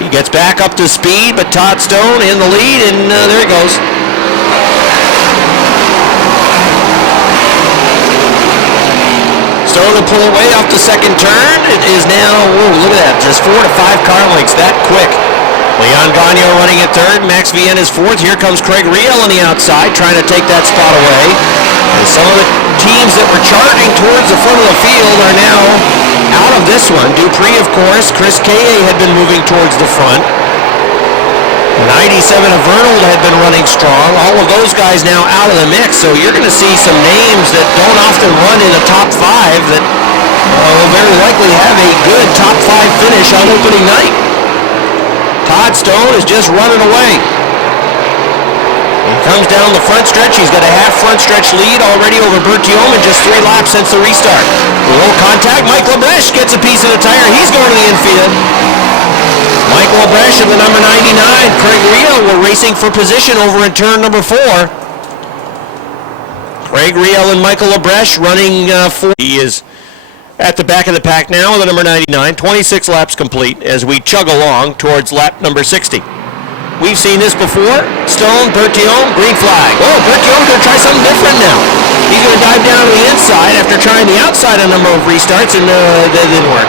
He gets back up to speed, but Todd Stone in the lead, and there he goes. Stone will pull away off the second turn. It is now, whoa, look at that, just 4 to 5 car lengths that quick. Leon Gagne running at 3rd. Max Vienne is 4th. Here comes Craig Riel on the outside, trying to take that spot away. Some of the teams that were charging towards the front of the field are now out of this one. Dupree, of course. Chris K.A. had been moving towards the front. 97 of Vernold had been running strong. All of those guys now out of the mix. So you're going to see some names that don't often run in the top 5 that will very likely have a good top 5 finish on opening night. Todd Stone is just running away. He comes down the front stretch. He's got a half front stretch lead already over Bertiome in just 3 laps since the restart. Low contact. Mike Lebrecht gets a piece of the tire. He's going to the infield. Mike Lebrecht of the number 99. Craig Rio were racing for position over in turn number 4. Craig Rio and Michael Lebrecht running for. He is at the back of the pack now with the number 99. 26 laps complete as we chug along towards lap number 60. We've seen this before. Stone, Bertiome, green flag. Oh, Bertiome's going to try something different now. He's going to dive down to the inside after trying the outside a number of restarts, and that didn't work.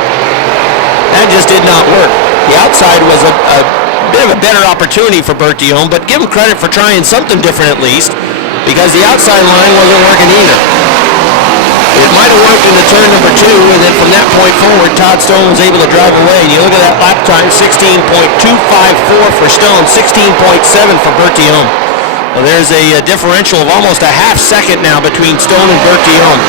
That just did not work. The outside was a bit of a better opportunity for Bertiome, but give him credit for trying something different at least, because the outside line wasn't working either. It might have worked into turn number 2, and then from that point forward, Todd Stone was able to drive away. And you look at that lap time, 16.254 for Stone, 16.7 for Bertiome. Well, there's a differential of almost a half second now between Stone and Bertiome.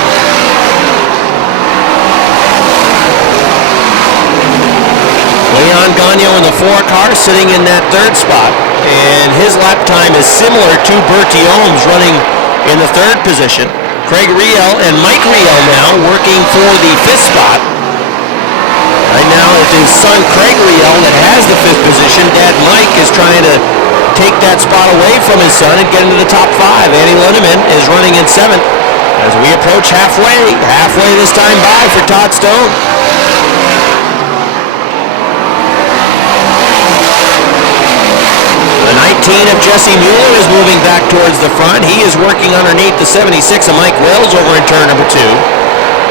Leon Gagnon in the 4 car sitting in that 3rd spot, and his lap time is similar to Bertiome's, running in the 3rd position. Craig Riel and Mike Riel now working for the 5th spot. Right now it's his son Craig Riel that has the 5th position. Dad Mike is trying to take that spot away from his son and get into the top 5. Andy Lindemann is running in 7th as we approach halfway. Halfway this time by for Todd Stone. The 19 of Jesse Mueller is moving back towards the front. He is working underneath the 76 of Mike Wells over in turn number 2.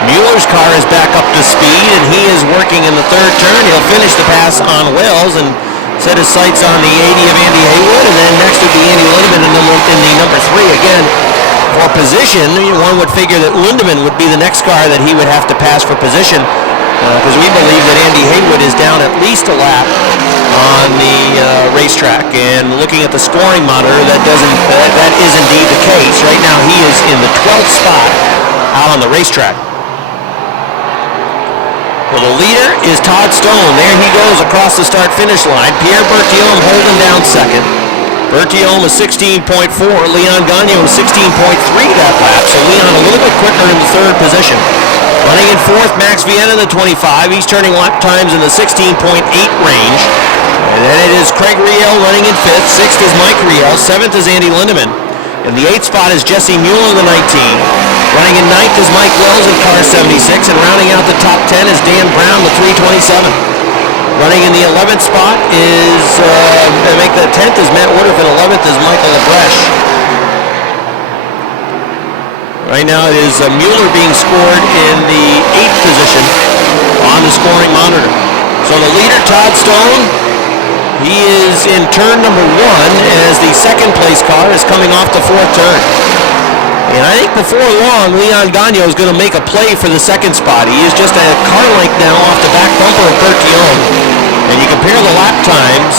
Mueller's car is back up to speed, and he is working in the 3rd turn. He'll finish the pass on Wells and set his sights on the 80 of Andy Haywood, and then next would be Andy Lindemann in the number 3 again. For position, one would figure that Lindemann would be the next car that he would have to pass for position, because we believe that Andy Haywood is down at least a lap on the racetrack. And looking at the scoring monitor, that is indeed the case. Right now he is in the 12th spot out on the racetrack. Well, the leader is Todd Stone. There he goes across the start-finish line. Pierre Bertiome holding down 2nd. Bertiome is 16.4. Leon Gagnon is 16.3 that lap. So Leon a little bit quicker in the 3rd position. Running in 4th, Max Vienna in the 25. He's turning lap times in the 16.8 range. And then it is Craig Riel running in 5th. 6th is Mike Riel. 7th is Andy Lindemann. In the 8th spot is Jesse Mueller in the 19. Running in 9th is Mike Wells in car 76. And rounding out the top 10 is Dan Brown with 327. Running in the 11th spot is, the 10th is Matt Woodruff, and 11th is Michael Lebrecht. Right now it is Mueller being scored in the 8th position on the scoring monitor. So the leader, Todd Stone, he is in turn number 1 as the 2nd place car is coming off the 4th turn. And I think before long, Leon Gagnon is going to make a play for the 2nd spot. He is just a car length now off the back bumper of Bertiome. And you compare the lap times,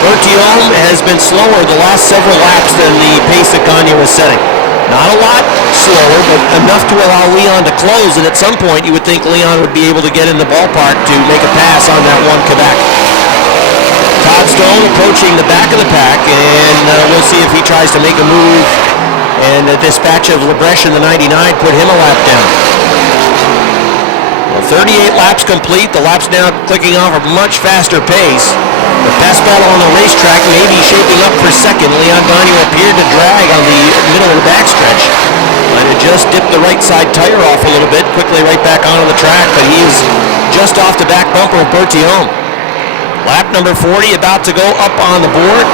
Bertiome has been slower the last several laps than the pace that Gagnon is setting. Not a lot slower, but enough to allow Leon to close, and at some point you would think Leon would be able to get in the ballpark to make a pass on that 1 Quebec. Todd Stone approaching the back of the pack, and we'll see if he tries to make a move, and the dispatch of Lebrecht in the 99 put him a lap down. Well, 38 laps complete. The laps now clicking off at a much faster pace. The best battle on the racetrack may be shaping up for 2nd. Leon Gagnon appeared to drag on the middle of the backstretch. Might have just dipped the right side tire off a little bit, quickly right back onto the track, but he is just off the back bumper of Bertiome. Lap number 40 about to go up on the board.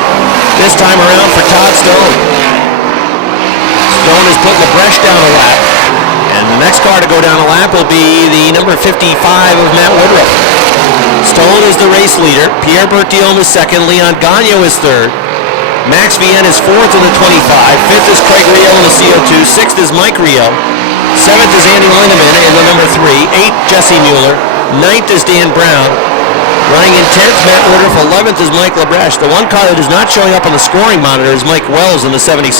This time around for Todd Stone. Stone has put Lebrecht down a lap. And the next car to go down a lap will be the number 55 of Matt Woodruff. Stone is the race leader. Pierre Bertiome is 2nd. Leon Gagnon is 3rd. Max Vienne is 4th in the 25. 5th is Craig Riel in the CO2. 6th is Mike Riel. 7th is Andy Lindemann in the number 3. 8th, Jesse Mueller. 9th is Dan Brown. Running in 10th, Matt Woodruff. 11th is Mike Labreche. The one car that is not showing up on the scoring monitor is Mike Wells in the 76.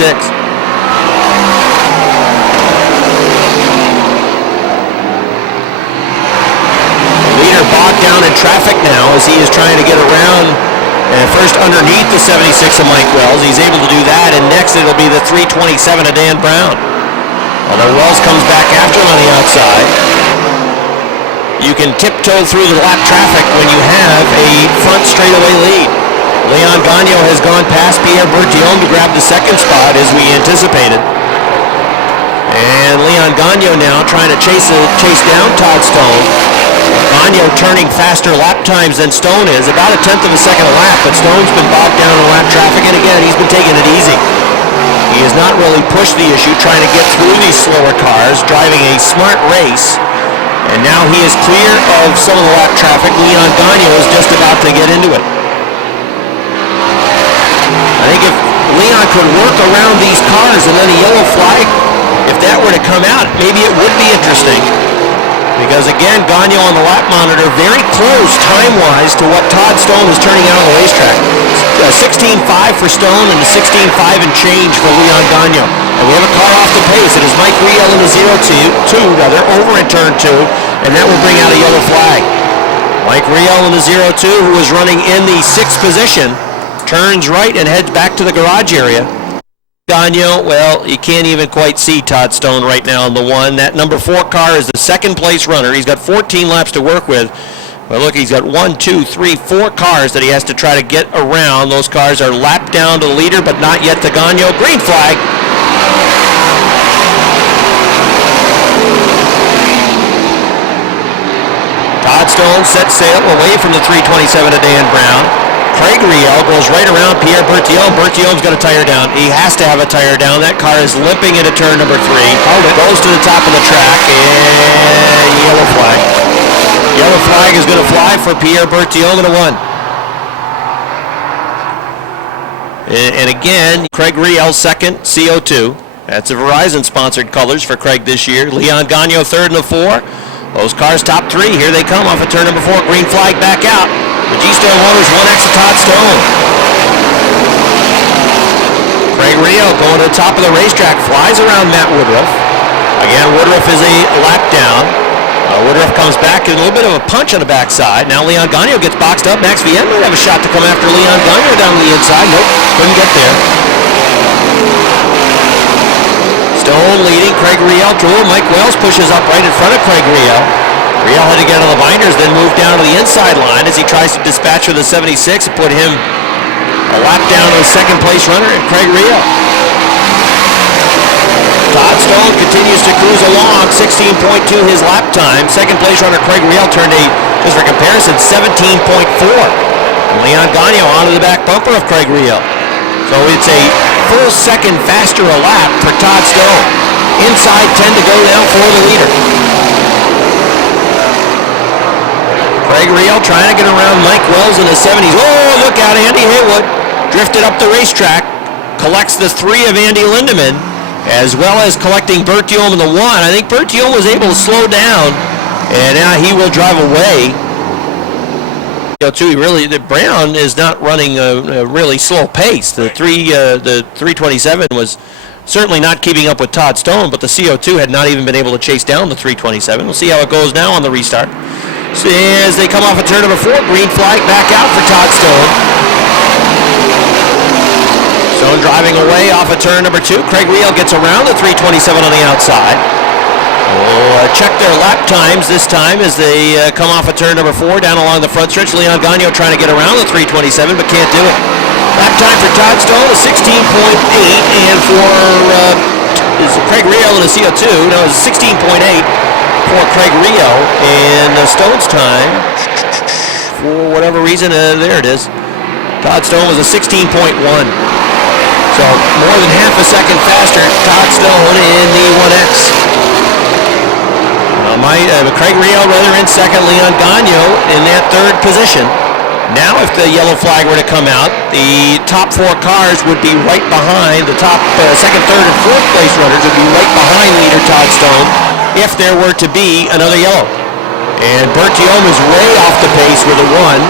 Leader bogged down in traffic now as he is trying to get around first underneath the 76 of Mike Wells. He's able to do that, and next it'll be the 327 of Dan Brown. Although Wells comes back after him on the outside. You can tiptoe through the lap traffic when you have a front straightaway lead. Leon Gagnon has gone past Pierre Bertillon to grab the second spot as we anticipated. And Leon Gagnon now trying to chase down Todd Stone. Gagnon turning faster lap times than Stone is, about a tenth of a second a lap, but Stone's been bogged down in lap traffic, and again, he's been taking it easy. He has not really pushed the issue, trying to get through these slower cars, driving a smart race, and now he is clear of some of the lap traffic. Leon Gagnon is just about to get into it. I think if Leon could work around these cars and then a yellow flag, if that were to come out, maybe it would be interesting. Because again, Gagnon on the lap monitor very close time-wise to what Todd Stone is turning out on the racetrack. 16.5 for Stone and a 16.5 and change for Leon Gagnon. And we have a car off the pace. It is Mike Riel in the 0-2, over in turn 2, and that will bring out a yellow flag. Mike Riel in the 0-2, who was running in the 6th position, turns right and heads back to the garage area. Gagnon, well, you can't even quite see Todd Stone right now in the 1. That number 4 car is the second place runner. He's got 14 laps to work with. But look, he's got 4 cars that he has to try to get around. Those cars are lapped down to the leader, but not yet to Gagnon. Green flag. Todd Stone sets sail away from the 327 of Dan Brown. Craig Riel goes right around Pierre Bertillon. Bertillon's got a tire down. He has to have a tire down. That car is limping into turn number 3. Goes to the top of the track, and yellow flag. Yellow flag is going to fly for Pierre Bertillon in a 1. And again, Craig Riel second, CO2. That's a Verizon-sponsored colors for Craig this year. Leon Gagnon third in the 4. Those cars top 3. Here they come off of turn number 4. Green flag back out. The G-Star Motors 1X of Todd Stone. Craig Riel going to the top of the racetrack, flies around Matt Woodruff. Again, Woodruff is a lap down. Woodruff comes back, a little bit of a punch on the backside. Now Leon Gagnon gets boxed up. Max Vienne might have a shot to come after Leon Gagnon down the inside. Nope, couldn't get there. Stone leading, Craig Riel through. Mike Wells pushes up right in front of Craig Riel. Riel had to get on the binders, then move down to the inside line as he tries to dispatch with the 76 and put him a lap down to the second place runner, Craig Riel. Todd Stone continues to cruise along, 16.2 his lap time. Second place runner Craig Riel turned just for comparison, 17.4. Leon Gagnon onto the back bumper of Craig Riel. So it's a full second faster a lap for Todd Stone. Inside 10 to go now for the leader. Craig Riel trying to get around Mike Wells in the 70s. Oh, look out, Andy Haywood drifted up the racetrack, collects the 3 of Andy Lindemann, as well as collecting Bertillon in the 1. I think Bertillon was able to slow down, and now he will drive away. Brown is not running a really slow pace. The 327 was certainly not keeping up with Todd Stone, but the CO2 had not even been able to chase down the 327. We'll see how it goes now on the restart. So as they come off of turn number 4, green flag back out for Todd Stone. Stone driving away off of turn number 2. Craig Riel gets around the 327 on the outside. We'll check their lap times this time as they come off of turn number 4 down along the front stretch. Leon Gagnon trying to get around the 327 but can't do it. Lap time for Todd Stone is 16.8, and for Craig Riel in a CO2, no, it's 16.8 for Craig Riel, and Stone's time, for whatever reason, there it is. Todd Stone was a 16.1. So more than half a second faster, Todd Stone in the 1X. Craig Riel rather in second, Leon Gagnon in that third position. Now if the yellow flag were to come out, the top 4 cars would be right behind, the top second, third, and fourth place runners would be right behind leader Todd Stone if there were to be another yellow. And Bertiome is way off the pace with a 1.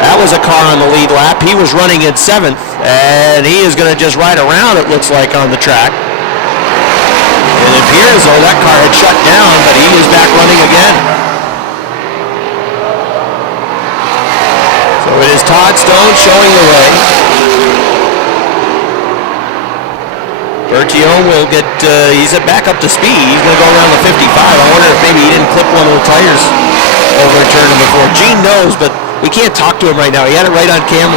That was a car on the lead lap. He was running in 7th, and he is going to just ride around, it looks like, on the track. And it appears though that car had shut down, but he is back running again. So it is Todd Stone showing the way. Bertiome will get, he's back up to speed. He's going to go around the 55. I wonder if maybe he didn't clip one of the tires over in turn number 4. Gene knows, but we can't talk to him right now. He had it right on camera.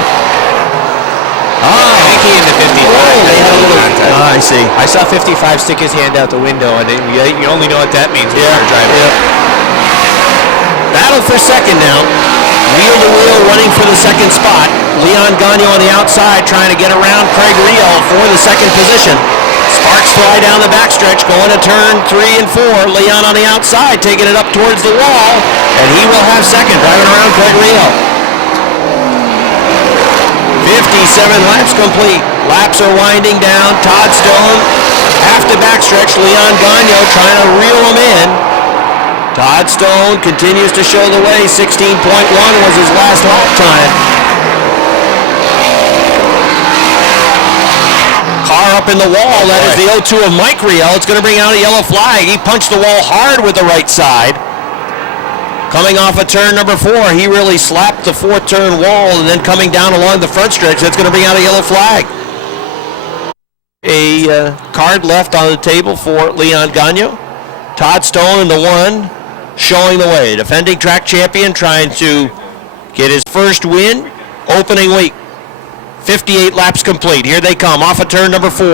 I think he into 55. They had a little, I see. I saw 55 stick his hand out the window, and you only know what that means when you're driving. Yeah. Battle for second now. Wheel to wheel running for the second spot. Leon Gagne on the outside trying to get around Craig Riel for the second position. Sparks fly down the backstretch going to turn 3 and 4. Leon on the outside taking it up towards the wall, and he will have second driving around Craig Riel. 57 laps complete. Laps are winding down. Todd Stone half to backstretch. Leon Gagne trying to reel him in. Todd Stone continues to show the way. 16.1 was his last lap time. Car up in the wall. That is the 0-2 of Mike Riel. It's going to bring out a yellow flag. He punched the wall hard with the right side. Coming off of turn number 4, he really slapped the 4th turn wall, and then coming down along the front stretch, that's going to bring out a yellow flag. A card left on the table for Leon Gagne. Todd Stone in the 1. Showing the way. Defending track champion trying to get his first win opening week. 58 laps complete. Here they come off of turn number 4.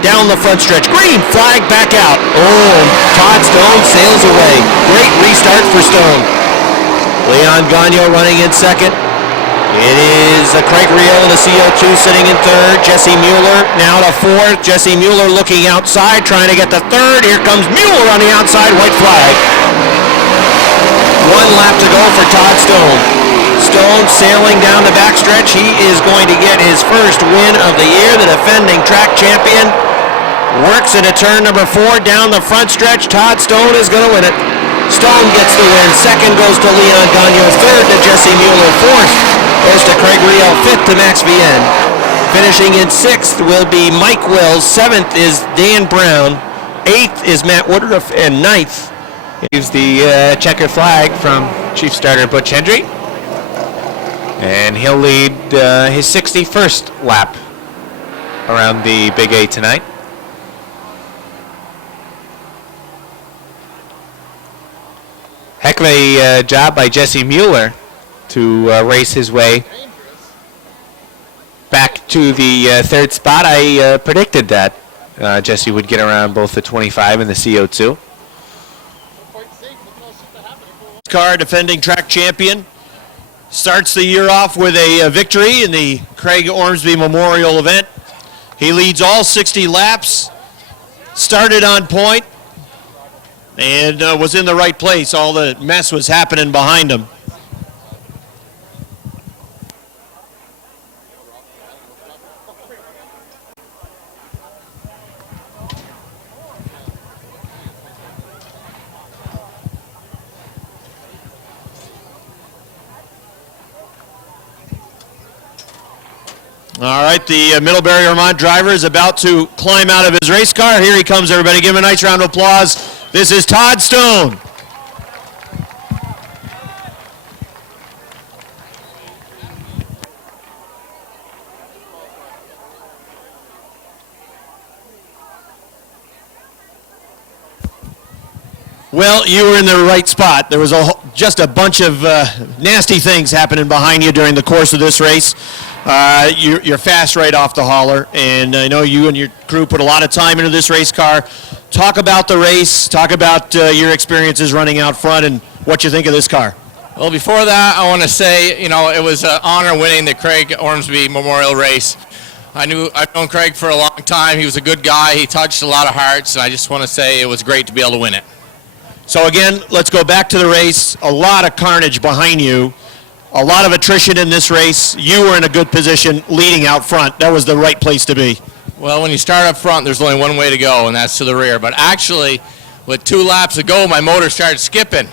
Down the front stretch. Green flag back out. Oh, and Todd Stone sails away. Great restart for Stone. Leon Gagne running in second. It is Craig Riel in the CO2 sitting in third. Jesse Mueller now to 4th. Jesse Mueller looking outside trying to get to 3rd. Here comes Mueller on the outside. White flag. 1 lap to go for Todd Stone. Stone sailing down the backstretch. He is going to get his first win of the year. The defending track champion works into turn number 4 down the front stretch. Todd Stone is going to win it. Stone gets the win. Second goes to Leon Gagne. 3rd to Jesse Mueller. 4th goes to Craig Riel. 5th to Max Vienne. Finishing in 6th will be Mike Wells. 7th is Dan Brown. 8th is Matt Woodruff. And 9th Use the checker flag from Chief Starter Butch Hendry, and he'll lead his 61st lap around the Big 8 tonight. Heck of a job by Jesse Mueller to race his way back to the 3rd spot. I predicted that Jesse would get around both the 25 and the CO2. Car defending track champion starts the year off with a victory in the Craig Ormsby Memorial event. He leads all 60 laps, started on point, and was in the right place. All the mess was happening behind him. All right, the Middlebury Vermont driver is about to climb out of his race car. Here he comes, everybody. Give him a nice round of applause. This is Todd Stone. Well, you were in the right spot. There was just a bunch of nasty things happening behind you during the course of this race. You're fast right off the hauler, and I know you and your crew put a lot of time into this race car. Talk about the race. Talk about your experiences running out front and what you think of this car. Well, before that, I want to say, it was an honor winning the Craig Ormsby Memorial Race. I've known Craig for a long time. He was a good guy. He touched a lot of hearts, and I just want to say it was great to be able to win it. So again, let's go back to the race. A lot of carnage behind you. A lot of attrition in this race. You were in a good position leading out front. That was the right place to be. Well, when you start up front, there's only one way to go, and that's to the rear. But actually, with 2 laps to go, my motor started skipping.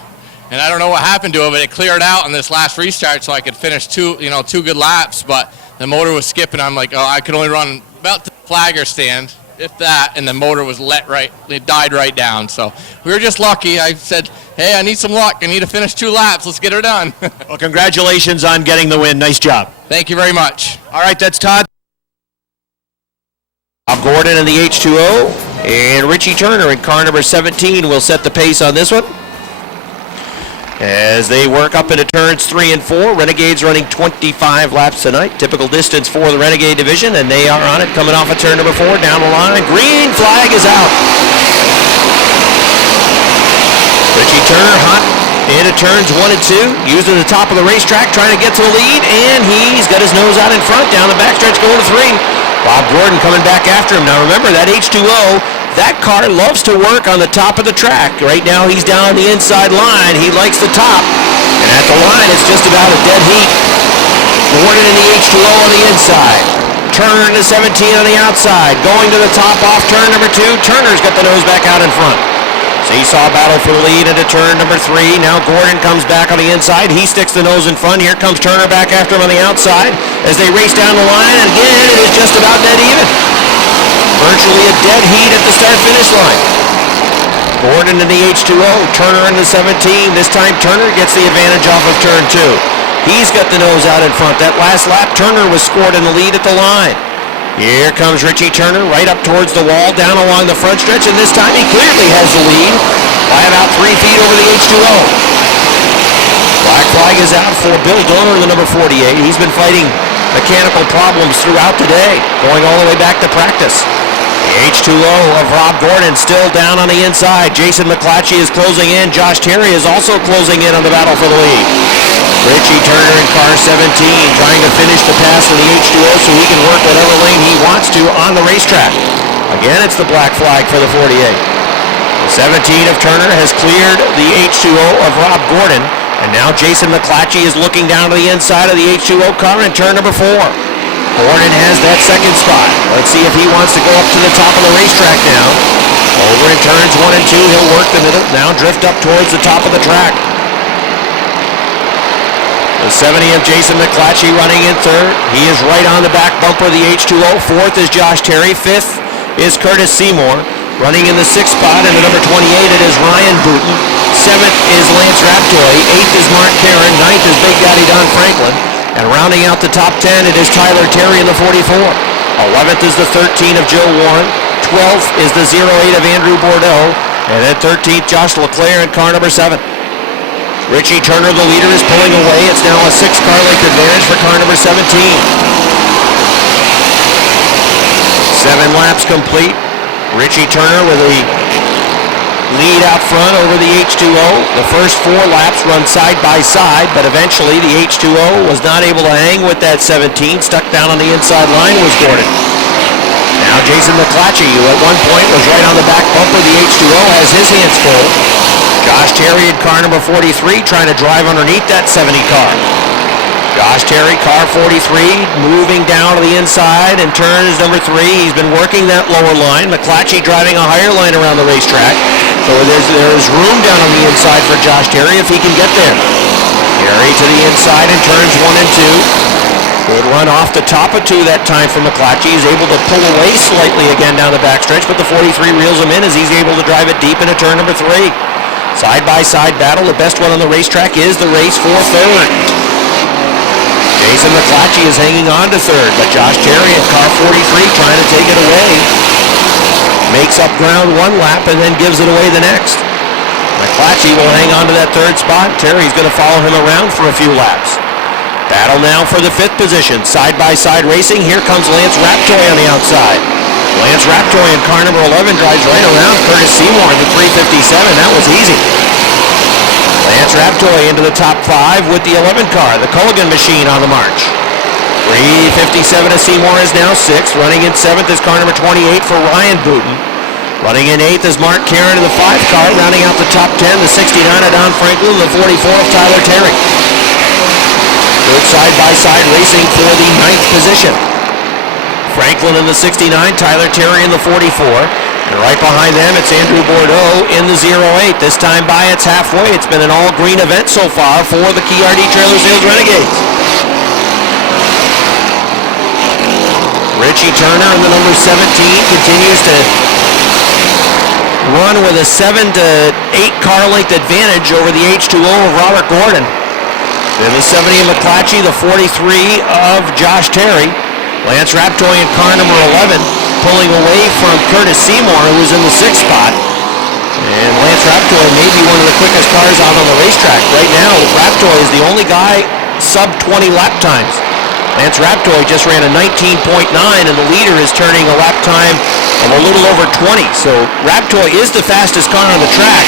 And I don't know what happened to it, but it cleared out on this last restart so I could finish 2 good laps. But the motor was skipping. I'm like, oh, I could only run about the flagger stand, if that, and the motor was it died right down. So we were just lucky. I said, hey, I need some luck. I need to finish 2 laps. Let's get her done. Well, congratulations on getting the win. Nice job. Thank you very much. All right, that's Todd. Bob Gordon in the H2O, and Richie Turner in car number 17 will set the pace on this one. As they work up into turns 3 and 4, Renegades running 25 laps tonight. Typical distance for the Renegade division, and they are on it, coming off of turn number 4, down the line. Green flag is out. Richie Turner hot into turns 1 and 2, using the top of the racetrack, trying to get to the lead, and he's got his nose out in front, down the backstretch, going to 3. Bob Gordon coming back after him. Now remember, that H2O, that car loves to work on the top of the track. Right now he's down the inside line. He likes the top. And at the line, it's just about a dead heat. Gordon in the H2O on the inside. Turner in the 17 on the outside. Going to the top off turn number 2. Turner's got the nose back out in front. Seesaw battle for the lead into turn number 3. Now Gordon comes back on the inside. He sticks the nose in front. Here comes Turner back after him on the outside as they race down the line. And again, it is just about dead even. Virtually a dead heat at the start-finish line. Gordon in the H2O. Turner in the 17. This time Turner gets the advantage off of turn 2. He's got the nose out in front. That last lap, Turner was scored in the lead at the line. Here comes Richie Turner right up towards the wall, down along the front stretch, and this time he clearly has the lead by about 3 feet over the H2O. Black flag is out for Bill Donor in the number 48. He's been fighting mechanical problems throughout today, going all the way back to practice. The H2O of Rob Gordon still down on the inside. Jason McClatchy is closing in. Josh Terry is also closing in on the battle for the lead. Richie Turner in car 17 trying to finish the pass in the H2O so he can work whatever lane he wants to on the racetrack. Again, it's the black flag for the 48. The 17 of Turner has cleared the H2O of Rob Gordon, and now Jason McClatchy is looking down to the inside of the H2O car in turn number 4. Gordon has that second spot. Let's see if he wants to go up to the top of the racetrack now. Over in turns 1 and 2, he'll work the middle, now drift up towards the top of the track. The 70 of Jason McClatchy running in 3rd. He is right on the back bumper of the H2O. 4th is Josh Terry. 5th is Curtis Seymour. Running in the 6th spot, and the number 28, it is Ryan Booten. 7th is Lance Raptoy. 8th is Mark Caron. 9th is Big Daddy Don Franklin. And rounding out the top 10, it is Tyler Terry in the 44. 11th is the 13 of Joe Warren. 12th is the 08 of Andrew Bordeaux. And then 13th, Josh LeClaire in car number 7. Richie Turner, the leader, is pulling away. It's now a 6-car length advantage for car number 17. 7 laps complete. Richie Turner with a lead out front over the H2O. The first 4 laps run side by side, but eventually the H2O was not able to hang with that 17. Stuck down on the inside line was Gordon. Now Jason McClatchy, who at one point was right on the back bumper of the H2O, has his hands full. Josh Terry in car number 43 trying to drive underneath that 70 car. Josh Terry, car 43, moving down to the inside and turns number 3. He's been working that lower line. McClatchy driving a higher line around the racetrack. So there's room down on the inside for Josh Terry if he can get there. Terry to the inside in turns 1 and 2. Good run off the top of 2 that time for McClatchy. He's able to pull away slightly again down the backstretch, but the 43 reels him in as he's able to drive it deep into turn number 3. Side-by-side battle. The best one on the racetrack is the race for 3rd. Jason McClatchy is hanging on to 3rd, but Josh Terry in car 43 trying to take it away. Makes up ground 1 lap and then gives it away the next. McClatchy will hang on to that 3rd spot. Terry's going to follow him around for a few laps. Battle now for the 5th position. Side-by-side racing. Here comes Lance Raptoy on the outside. Lance Raptoy in car number 11 drives right around Curtis Seymour in the 357. That was easy. Lance Raptoy into the top 5 with the 11 car, the Culligan machine on the march. 357 of Seymour is now 6th. Running in 7th is car number 28 for Ryan Booten. Running in 8th is Mark Caron in the 5 car. Rounding out the top 10, the 69 of Don Franklin, the 44 of Tyler Terry. Good side-by-side racing for the 9th position. Franklin in the 69, Tyler Terry in the 44. And right behind them, it's Andrew Bordeaux in the 08. This time by, it's halfway. It's been an all-green event so far for the KRD Trailer Sales Renegades. Richie Turner in the number 17 continues to run with a 7 to 8 car length advantage over the H2O of Robert Gordon. Then the 70 of McClatchy, the 43 of Josh Terry. Lance Raptoy in car number 11, pulling away from Curtis Seymour, who was in the 6th spot. And Lance Raptoy may be one of the quickest cars out on the racetrack. Right now, Raptoy is the only guy sub-20 lap times. Lance Raptoy just ran a 19.9, and the leader is turning a lap time of a little over 20. So Raptoy is the fastest car on the track,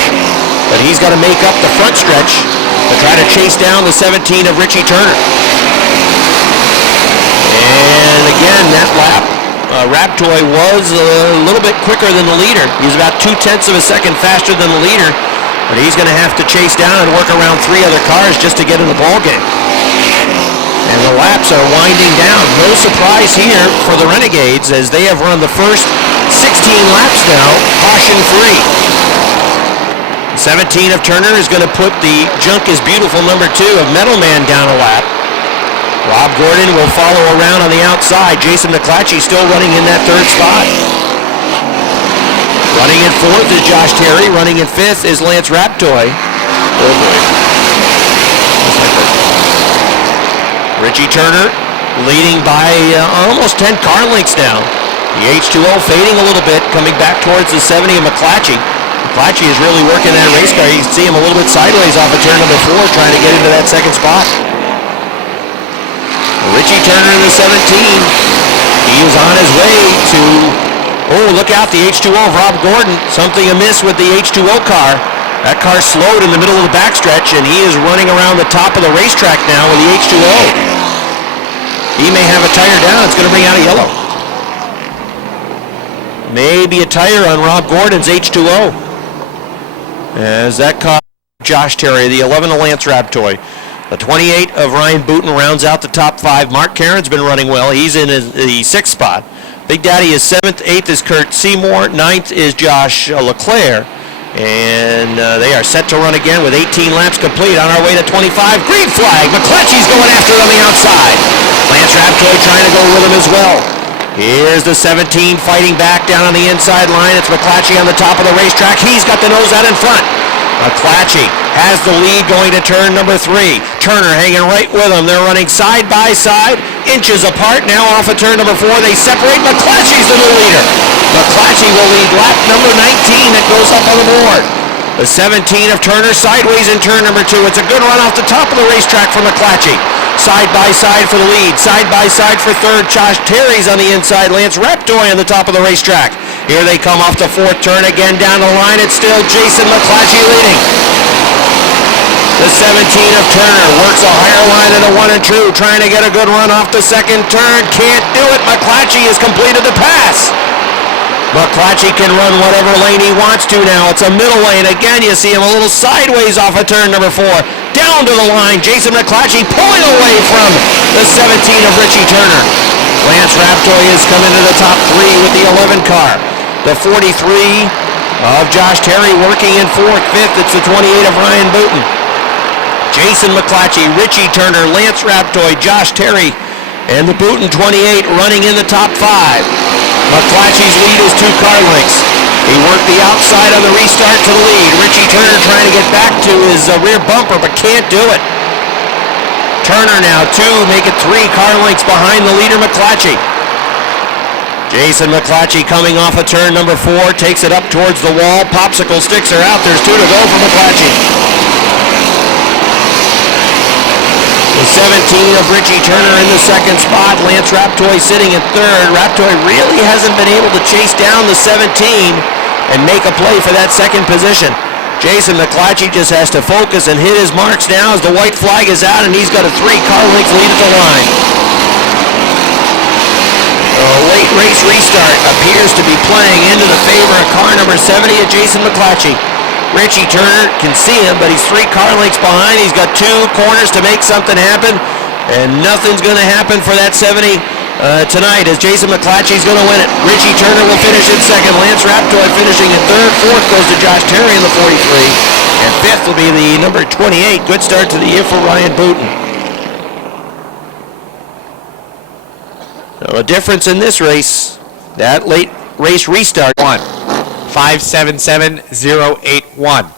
but he's got to make up the front stretch to try to chase down the 17 of Richie Turner. And again, that lap, Raptoy was a little bit quicker than the leader. He was about 0.2 of a second faster than the leader, but he's going to have to chase down and work around 3 other cars just to get in the ballgame. And the laps are winding down. No surprise here for the Renegades, as they have run the first 16 laps now, caution-free. 17 of Turner is going to put the Junk is Beautiful number 2 of Metal Man down a lap. Rob Gordon will follow around on the outside. Jason McClatchy still running in that 3rd spot. Running in 4th is Josh Terry. Running in 5th is Lance Raptoy. Oh boy. Richie Turner leading by almost 10 car lengths now. The H2O fading a little bit, coming back towards the 70 of McClatchy. McClatchy is really working that race car. You can see him a little bit sideways off of turn number 4, trying to get into that 2nd spot. Richie Turner in the 17. He is on his way to, oh, look out, the H2O of Rob Gordon. Something amiss with the H2O car. That car slowed in the middle of the backstretch, and he is running around the top of the racetrack now with the H2O. He may have a tire down. It's going to bring out a yellow. Maybe a tire on Rob Gordon's H2O. As that car, Josh Terry, the 11 of Lance Raptoy. The 28 of Ryan Booten rounds out the top 5. Mark Caron's been running well. He's in the 6th spot. Big Daddy is 7th. 8th is Kurt Seymour. 9th is Josh Leclerc. And they are set to run again with 18 laps complete. On our way to 25. Green flag. McClatchy's going after it on the outside. Lance Raptoy trying to go with him as well. Here's the 17 fighting back down on the inside line. It's McClatchy on the top of the racetrack. He's got the nose out in front. McClatchy has the lead going to turn number 3. Turner hanging right with him. They're running side by side, inches apart. Now off of turn number 4, they separate. McClatchy's the new leader. McClatchy will lead lap number 19 that goes up on the board. The 17 of Turner sideways in turn number 2. It's a good run off the top of the racetrack for McClatchy. Side by side for the lead. Side by side for 3rd. Josh Terry's on the inside. Lance Raptoy on the top of the racetrack. Here they come off the 4th turn again down the line. It's still Jason McClatchy leading. The 17 of Turner works a higher line than a 1 and 2, trying to get a good run off the 2nd turn. Can't do it. McClatchy has completed the pass. McClatchy can run whatever lane he wants to now. It's a middle lane. Again, you see him a little sideways off of turn number 4. Down to the line. Jason McClatchy pulling away from the 17 of Richie Turner. Lance Raptoy has come into the top 3 with the 11 car. The 43 of Josh Terry working in 4th. 5th, it's the 28 of Ryan Booten. Jason McClatchy, Richie Turner, Lance Raptoy, Josh Terry, and the Booten 28 running in the top 5. McClatchy's lead is 2 car lengths. He worked the outside on the restart to the lead. Richie Turner trying to get back to his rear bumper, but can't do it. Turner now 2, make it 3 car lengths behind the leader, McClatchy. Jason McClatchy coming off of turn number 4, takes it up towards the wall. Popsicle sticks are out. There's 2 to go for McClatchy. The 17 of Richie Turner in the 2nd spot. Lance Raptoy sitting in 3rd. Raptoy really hasn't been able to chase down the 17 and make a play for that 2nd position. Jason McClatchy just has to focus and hit his marks now as the white flag is out, and he's got a 3 car length lead at the line. A late race restart appears to be playing into the favor of car number 70 of Jason McClatchy. Richie Turner can see him, but he's 3 car lengths behind. He's got 2 corners to make something happen. And nothing's going to happen for that 70 tonight as Jason McClatchy's going to win it. Richie Turner will finish in second. Lance Raptor finishing in third. Fourth goes to Josh Terry in the 43. And fifth will be the number 28. Good start to the year for Ryan Booten. So a difference in this race. That late race restart. 577-081.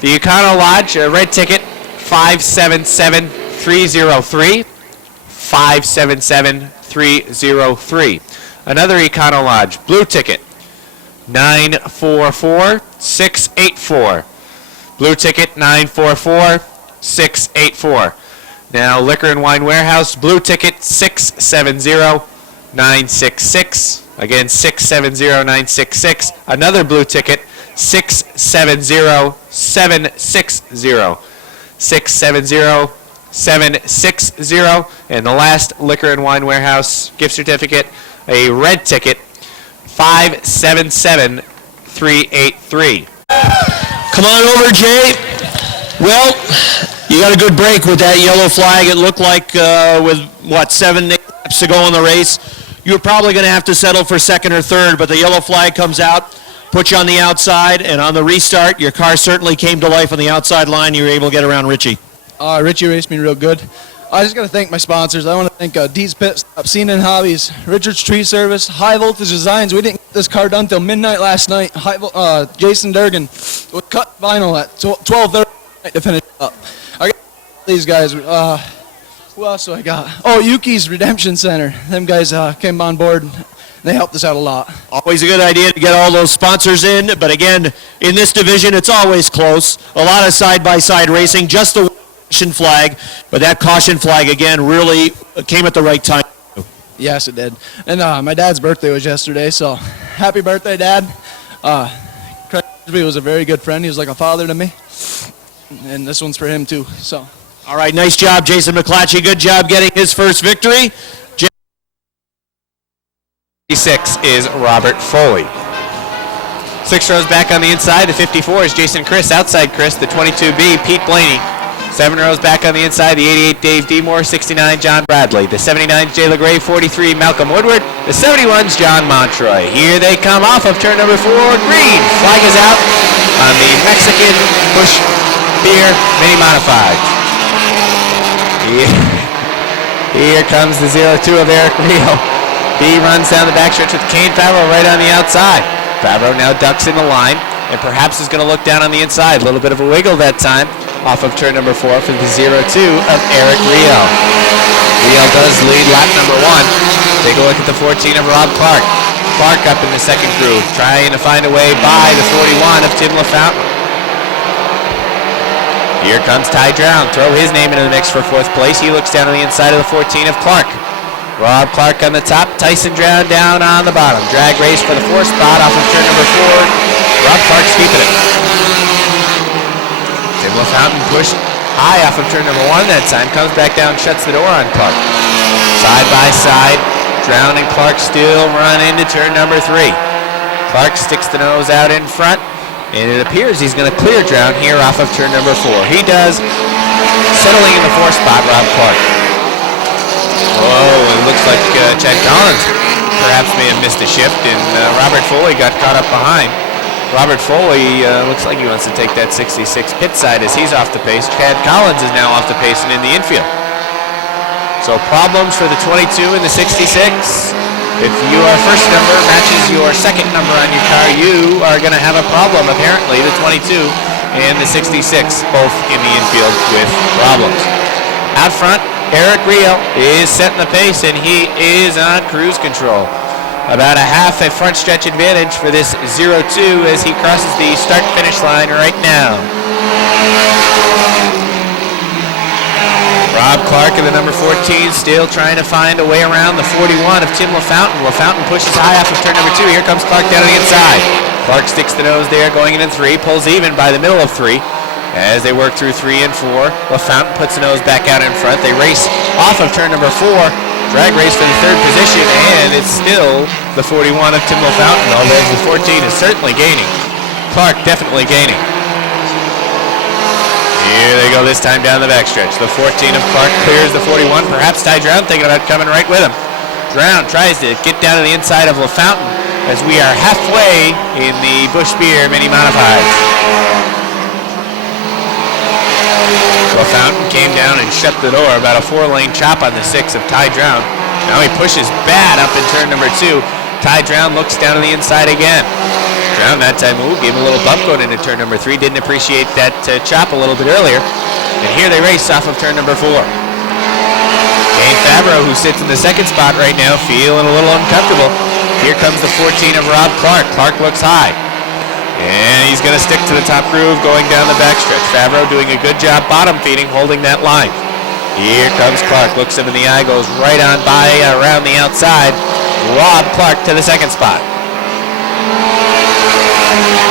The Econo Lodge, red ticket, 577-303. 577-303. Another Econo Lodge, blue ticket, 944-684. Blue ticket, 944-684. Now, Liquor and Wine Warehouse, blue ticket, 670-966. Again, 670-966. Another blue ticket, 670-760. 670-760. And the last Liquor and Wine Warehouse gift certificate, a red ticket, 577-383. Come on over, Jay. Well, you got a good break with that yellow flag. It looked like with, 7 laps to go in the race, you were probably going to have to settle for second or third, but the yellow flag comes out, puts you on the outside, and on the restart, your car certainly came to life on the outside line. You were able to get around Richie. Richie raced me real good. I just got to thank my sponsors. I want to thank Dee's Pit Stop, Scene and Hobbies, Richard's Tree Service, High Voltage Designs. We didn't get this car done till midnight last night. Jason Durgan with cut vinyl at 12:30 to finish up. I got these guys. Who else do I got? Oh, Yuki's Redemption Center. Them guys came on board. They helped us out a lot. Always a good idea to get all those sponsors in, but again, in this division, it's always close. A lot of side-by-side racing, just the caution flag, but that caution flag, again, really came at the right time. Yes, it did. And my dad's birthday was yesterday, so happy birthday, Dad. Craig was a very good friend. He was like a father to me, and this one's for him, too. So. All right, nice job, Jason McClatchy. Good job getting his first victory. 56 is Robert Foley. 6 rows back on the inside. The 54 is Jason Chris. Outside Chris, the 22B, Pete Blaney. 7 rows back on the inside. The 88, Dave Demore. 69, John Bradley. The 79, Jay LeGray. 43, Malcolm Woodward. The 71's John Montroy. Here they come off of turn number 4. Green. Flag is out on the Mexican Busch Beer Mini Modified. Here comes the 02 of Eric Rio. B runs down the backstretch with Kane Favreau right on the outside. Favreau now ducks in the line and perhaps is going to look down on the inside. A little bit of a wiggle that time off of turn number 4 for the 02 of Eric Rio. Rio does lead lap number 1. Take a look at the 14 of Rob Clark. Clark up in the second groove, trying to find a way by the 41 of Tim LaFountain. Here comes Ty Drown. Throw his name into the mix for 4th place. He looks down on the inside of the 14 of Clark. Rob Clark on the top, Tyson Drown down on the bottom. Drag race for the 4th spot off of turn number 4. Rob Clark's keeping it. Tim LaFountain pushed high off of turn number 1 that time. Comes back down, shuts the door on Clark. Side by side, Drown and Clark still run into turn number 3. Clark sticks the nose out in front, and it appears he's going to clear Drown here off of turn number 4. He does, settling in the 4th spot, Rob Clark. Oh, it looks like Chad Collins perhaps may have missed a shift, and Robert Foley got caught up behind. Robert Foley looks like he wants to take that 66 pit side as he's off the pace. Chad Collins is now off the pace and in the infield. So problems for the 22 and the 66. If your first number matches your second number on your car, you are going to have a problem, apparently, the 22 and the 66, both in the infield with problems. Out front, Eric Rio is setting the pace, and he is on cruise control. About a half a front stretch advantage for this 02 as he crosses the start-finish line right now. Rob Clark in the number 14 still trying to find a way around the 41 of Tim LaFountain. LaFountain pushes high off of turn number 2. Here comes Clark down on the inside. Clark sticks the nose there going into 3, pulls even by the middle of 3. As they work through 3 and 4, LaFountain puts the nose back out in front. They race off of turn number 4, drag race for the 3rd position, and it's still the 41 of Tim LaFountain, although the 14 is certainly gaining. Clark definitely gaining. Here they go this time down the backstretch. The 14 of Clark clears the 41. Perhaps Ty Drown thinking about coming right with him. Drown tries to get down to the inside of LaFountain as we are halfway in the Busch Beer Mini Modifieds. LaFountain came down and shut the door. About a 4-lane chop on the 6 of Ty Drown. Now he pushes bad up in turn number 2. Ty Drown looks down to the inside again. Drown that time gave him a little bump going into turn number 3. Didn't appreciate that chop a little bit earlier. And here they race off of turn number 4. Kane Favreau, who sits in the second spot right now, feeling a little uncomfortable. Here comes the 14 of Rob Clark. Clark looks high. And he's going to stick to the top groove going down the backstretch. Favreau doing a good job bottom feeding, holding that line. Here comes Clark. Looks him in the eye, goes right on by around the outside. Rob Clark to the second spot.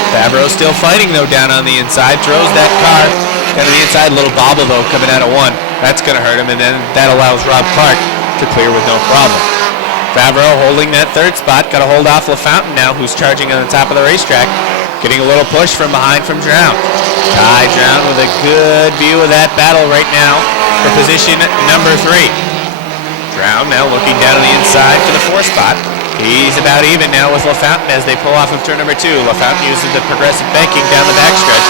Favreau still fighting though down on the inside. Throws that car down to the inside. Little bobble though coming out of 1. That's going to hurt him, and then that allows Rob Clark to clear with no problem. Favreau holding that third spot. Got to hold off LaFountain now, who's charging on the top of the racetrack. Getting a little push from behind from Drown. Ty Drown with a good view of that battle right now for position number 3. Drown now looking down on the inside for the 4th spot. He's about even now with LaFountain as they pull off of turn number 2. LaFountain uses the progressive banking down the backstretch,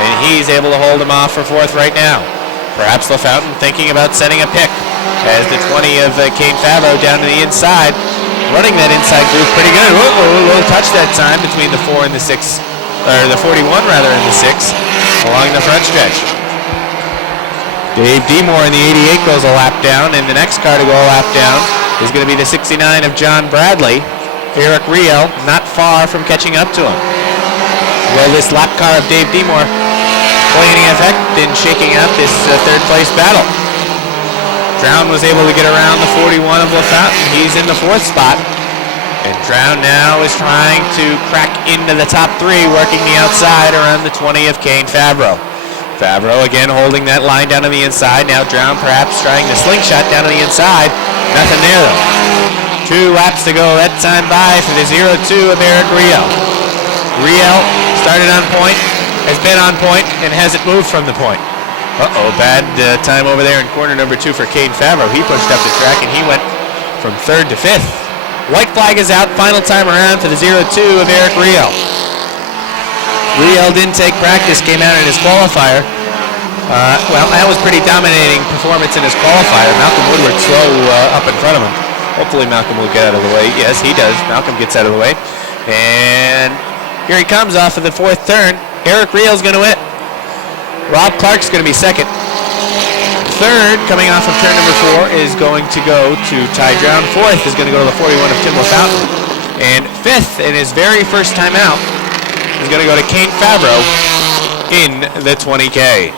and he's able to hold him off for 4th right now. Perhaps LaFountain thinking about setting a pick as the 20 of Kane Favreau down to the inside, running that inside groove pretty good. A little touch that time between the 4 and the 6, or the 41 rather, and the 6 along the front stretch. Dave Demore in the 88 goes a lap down, and the next car to go a lap down is going to be the 69 of John Bradley. Eric Riel not far from catching up to him. Well, this lap car of Dave Demore playing any effect in shaking out this third place battle. Drown was able to get around the 41 of LaFountain. He's in the 4th spot. And Drown now is trying to crack into the top 3, working the outside around the 20 of Kane Favreau. Favreau again holding that line down on the inside. Now Drown perhaps trying to slingshot down on the inside. Nothing there though. 2 laps to go. That time by for the 0-2 of Eric Riel. Riel started on point, has been on point, and hasn't moved from the point. Bad time over there in corner number 2 for Kane Favreau. He pushed up the track and he went from 3rd to 5th. White flag is out, final time around for the 0-2 of Eric Riel. Riel didn't take practice, came out in his qualifier. Well, that was pretty dominating performance in his qualifier. Malcolm Woodward slow up in front of him. Hopefully Malcolm will get out of the way. Yes, he does. Malcolm gets out of the way. And here he comes off of the 4th turn. Eric Riel's going to win. Rob Clark's going to be 2nd. 3rd, coming off of turn number 4, is going to go to Ty Drown. 4th is going to go to the 41 of Tim LaFountain. And 5th, in his very first time out, is going to go to Kane Favreau in the 20K.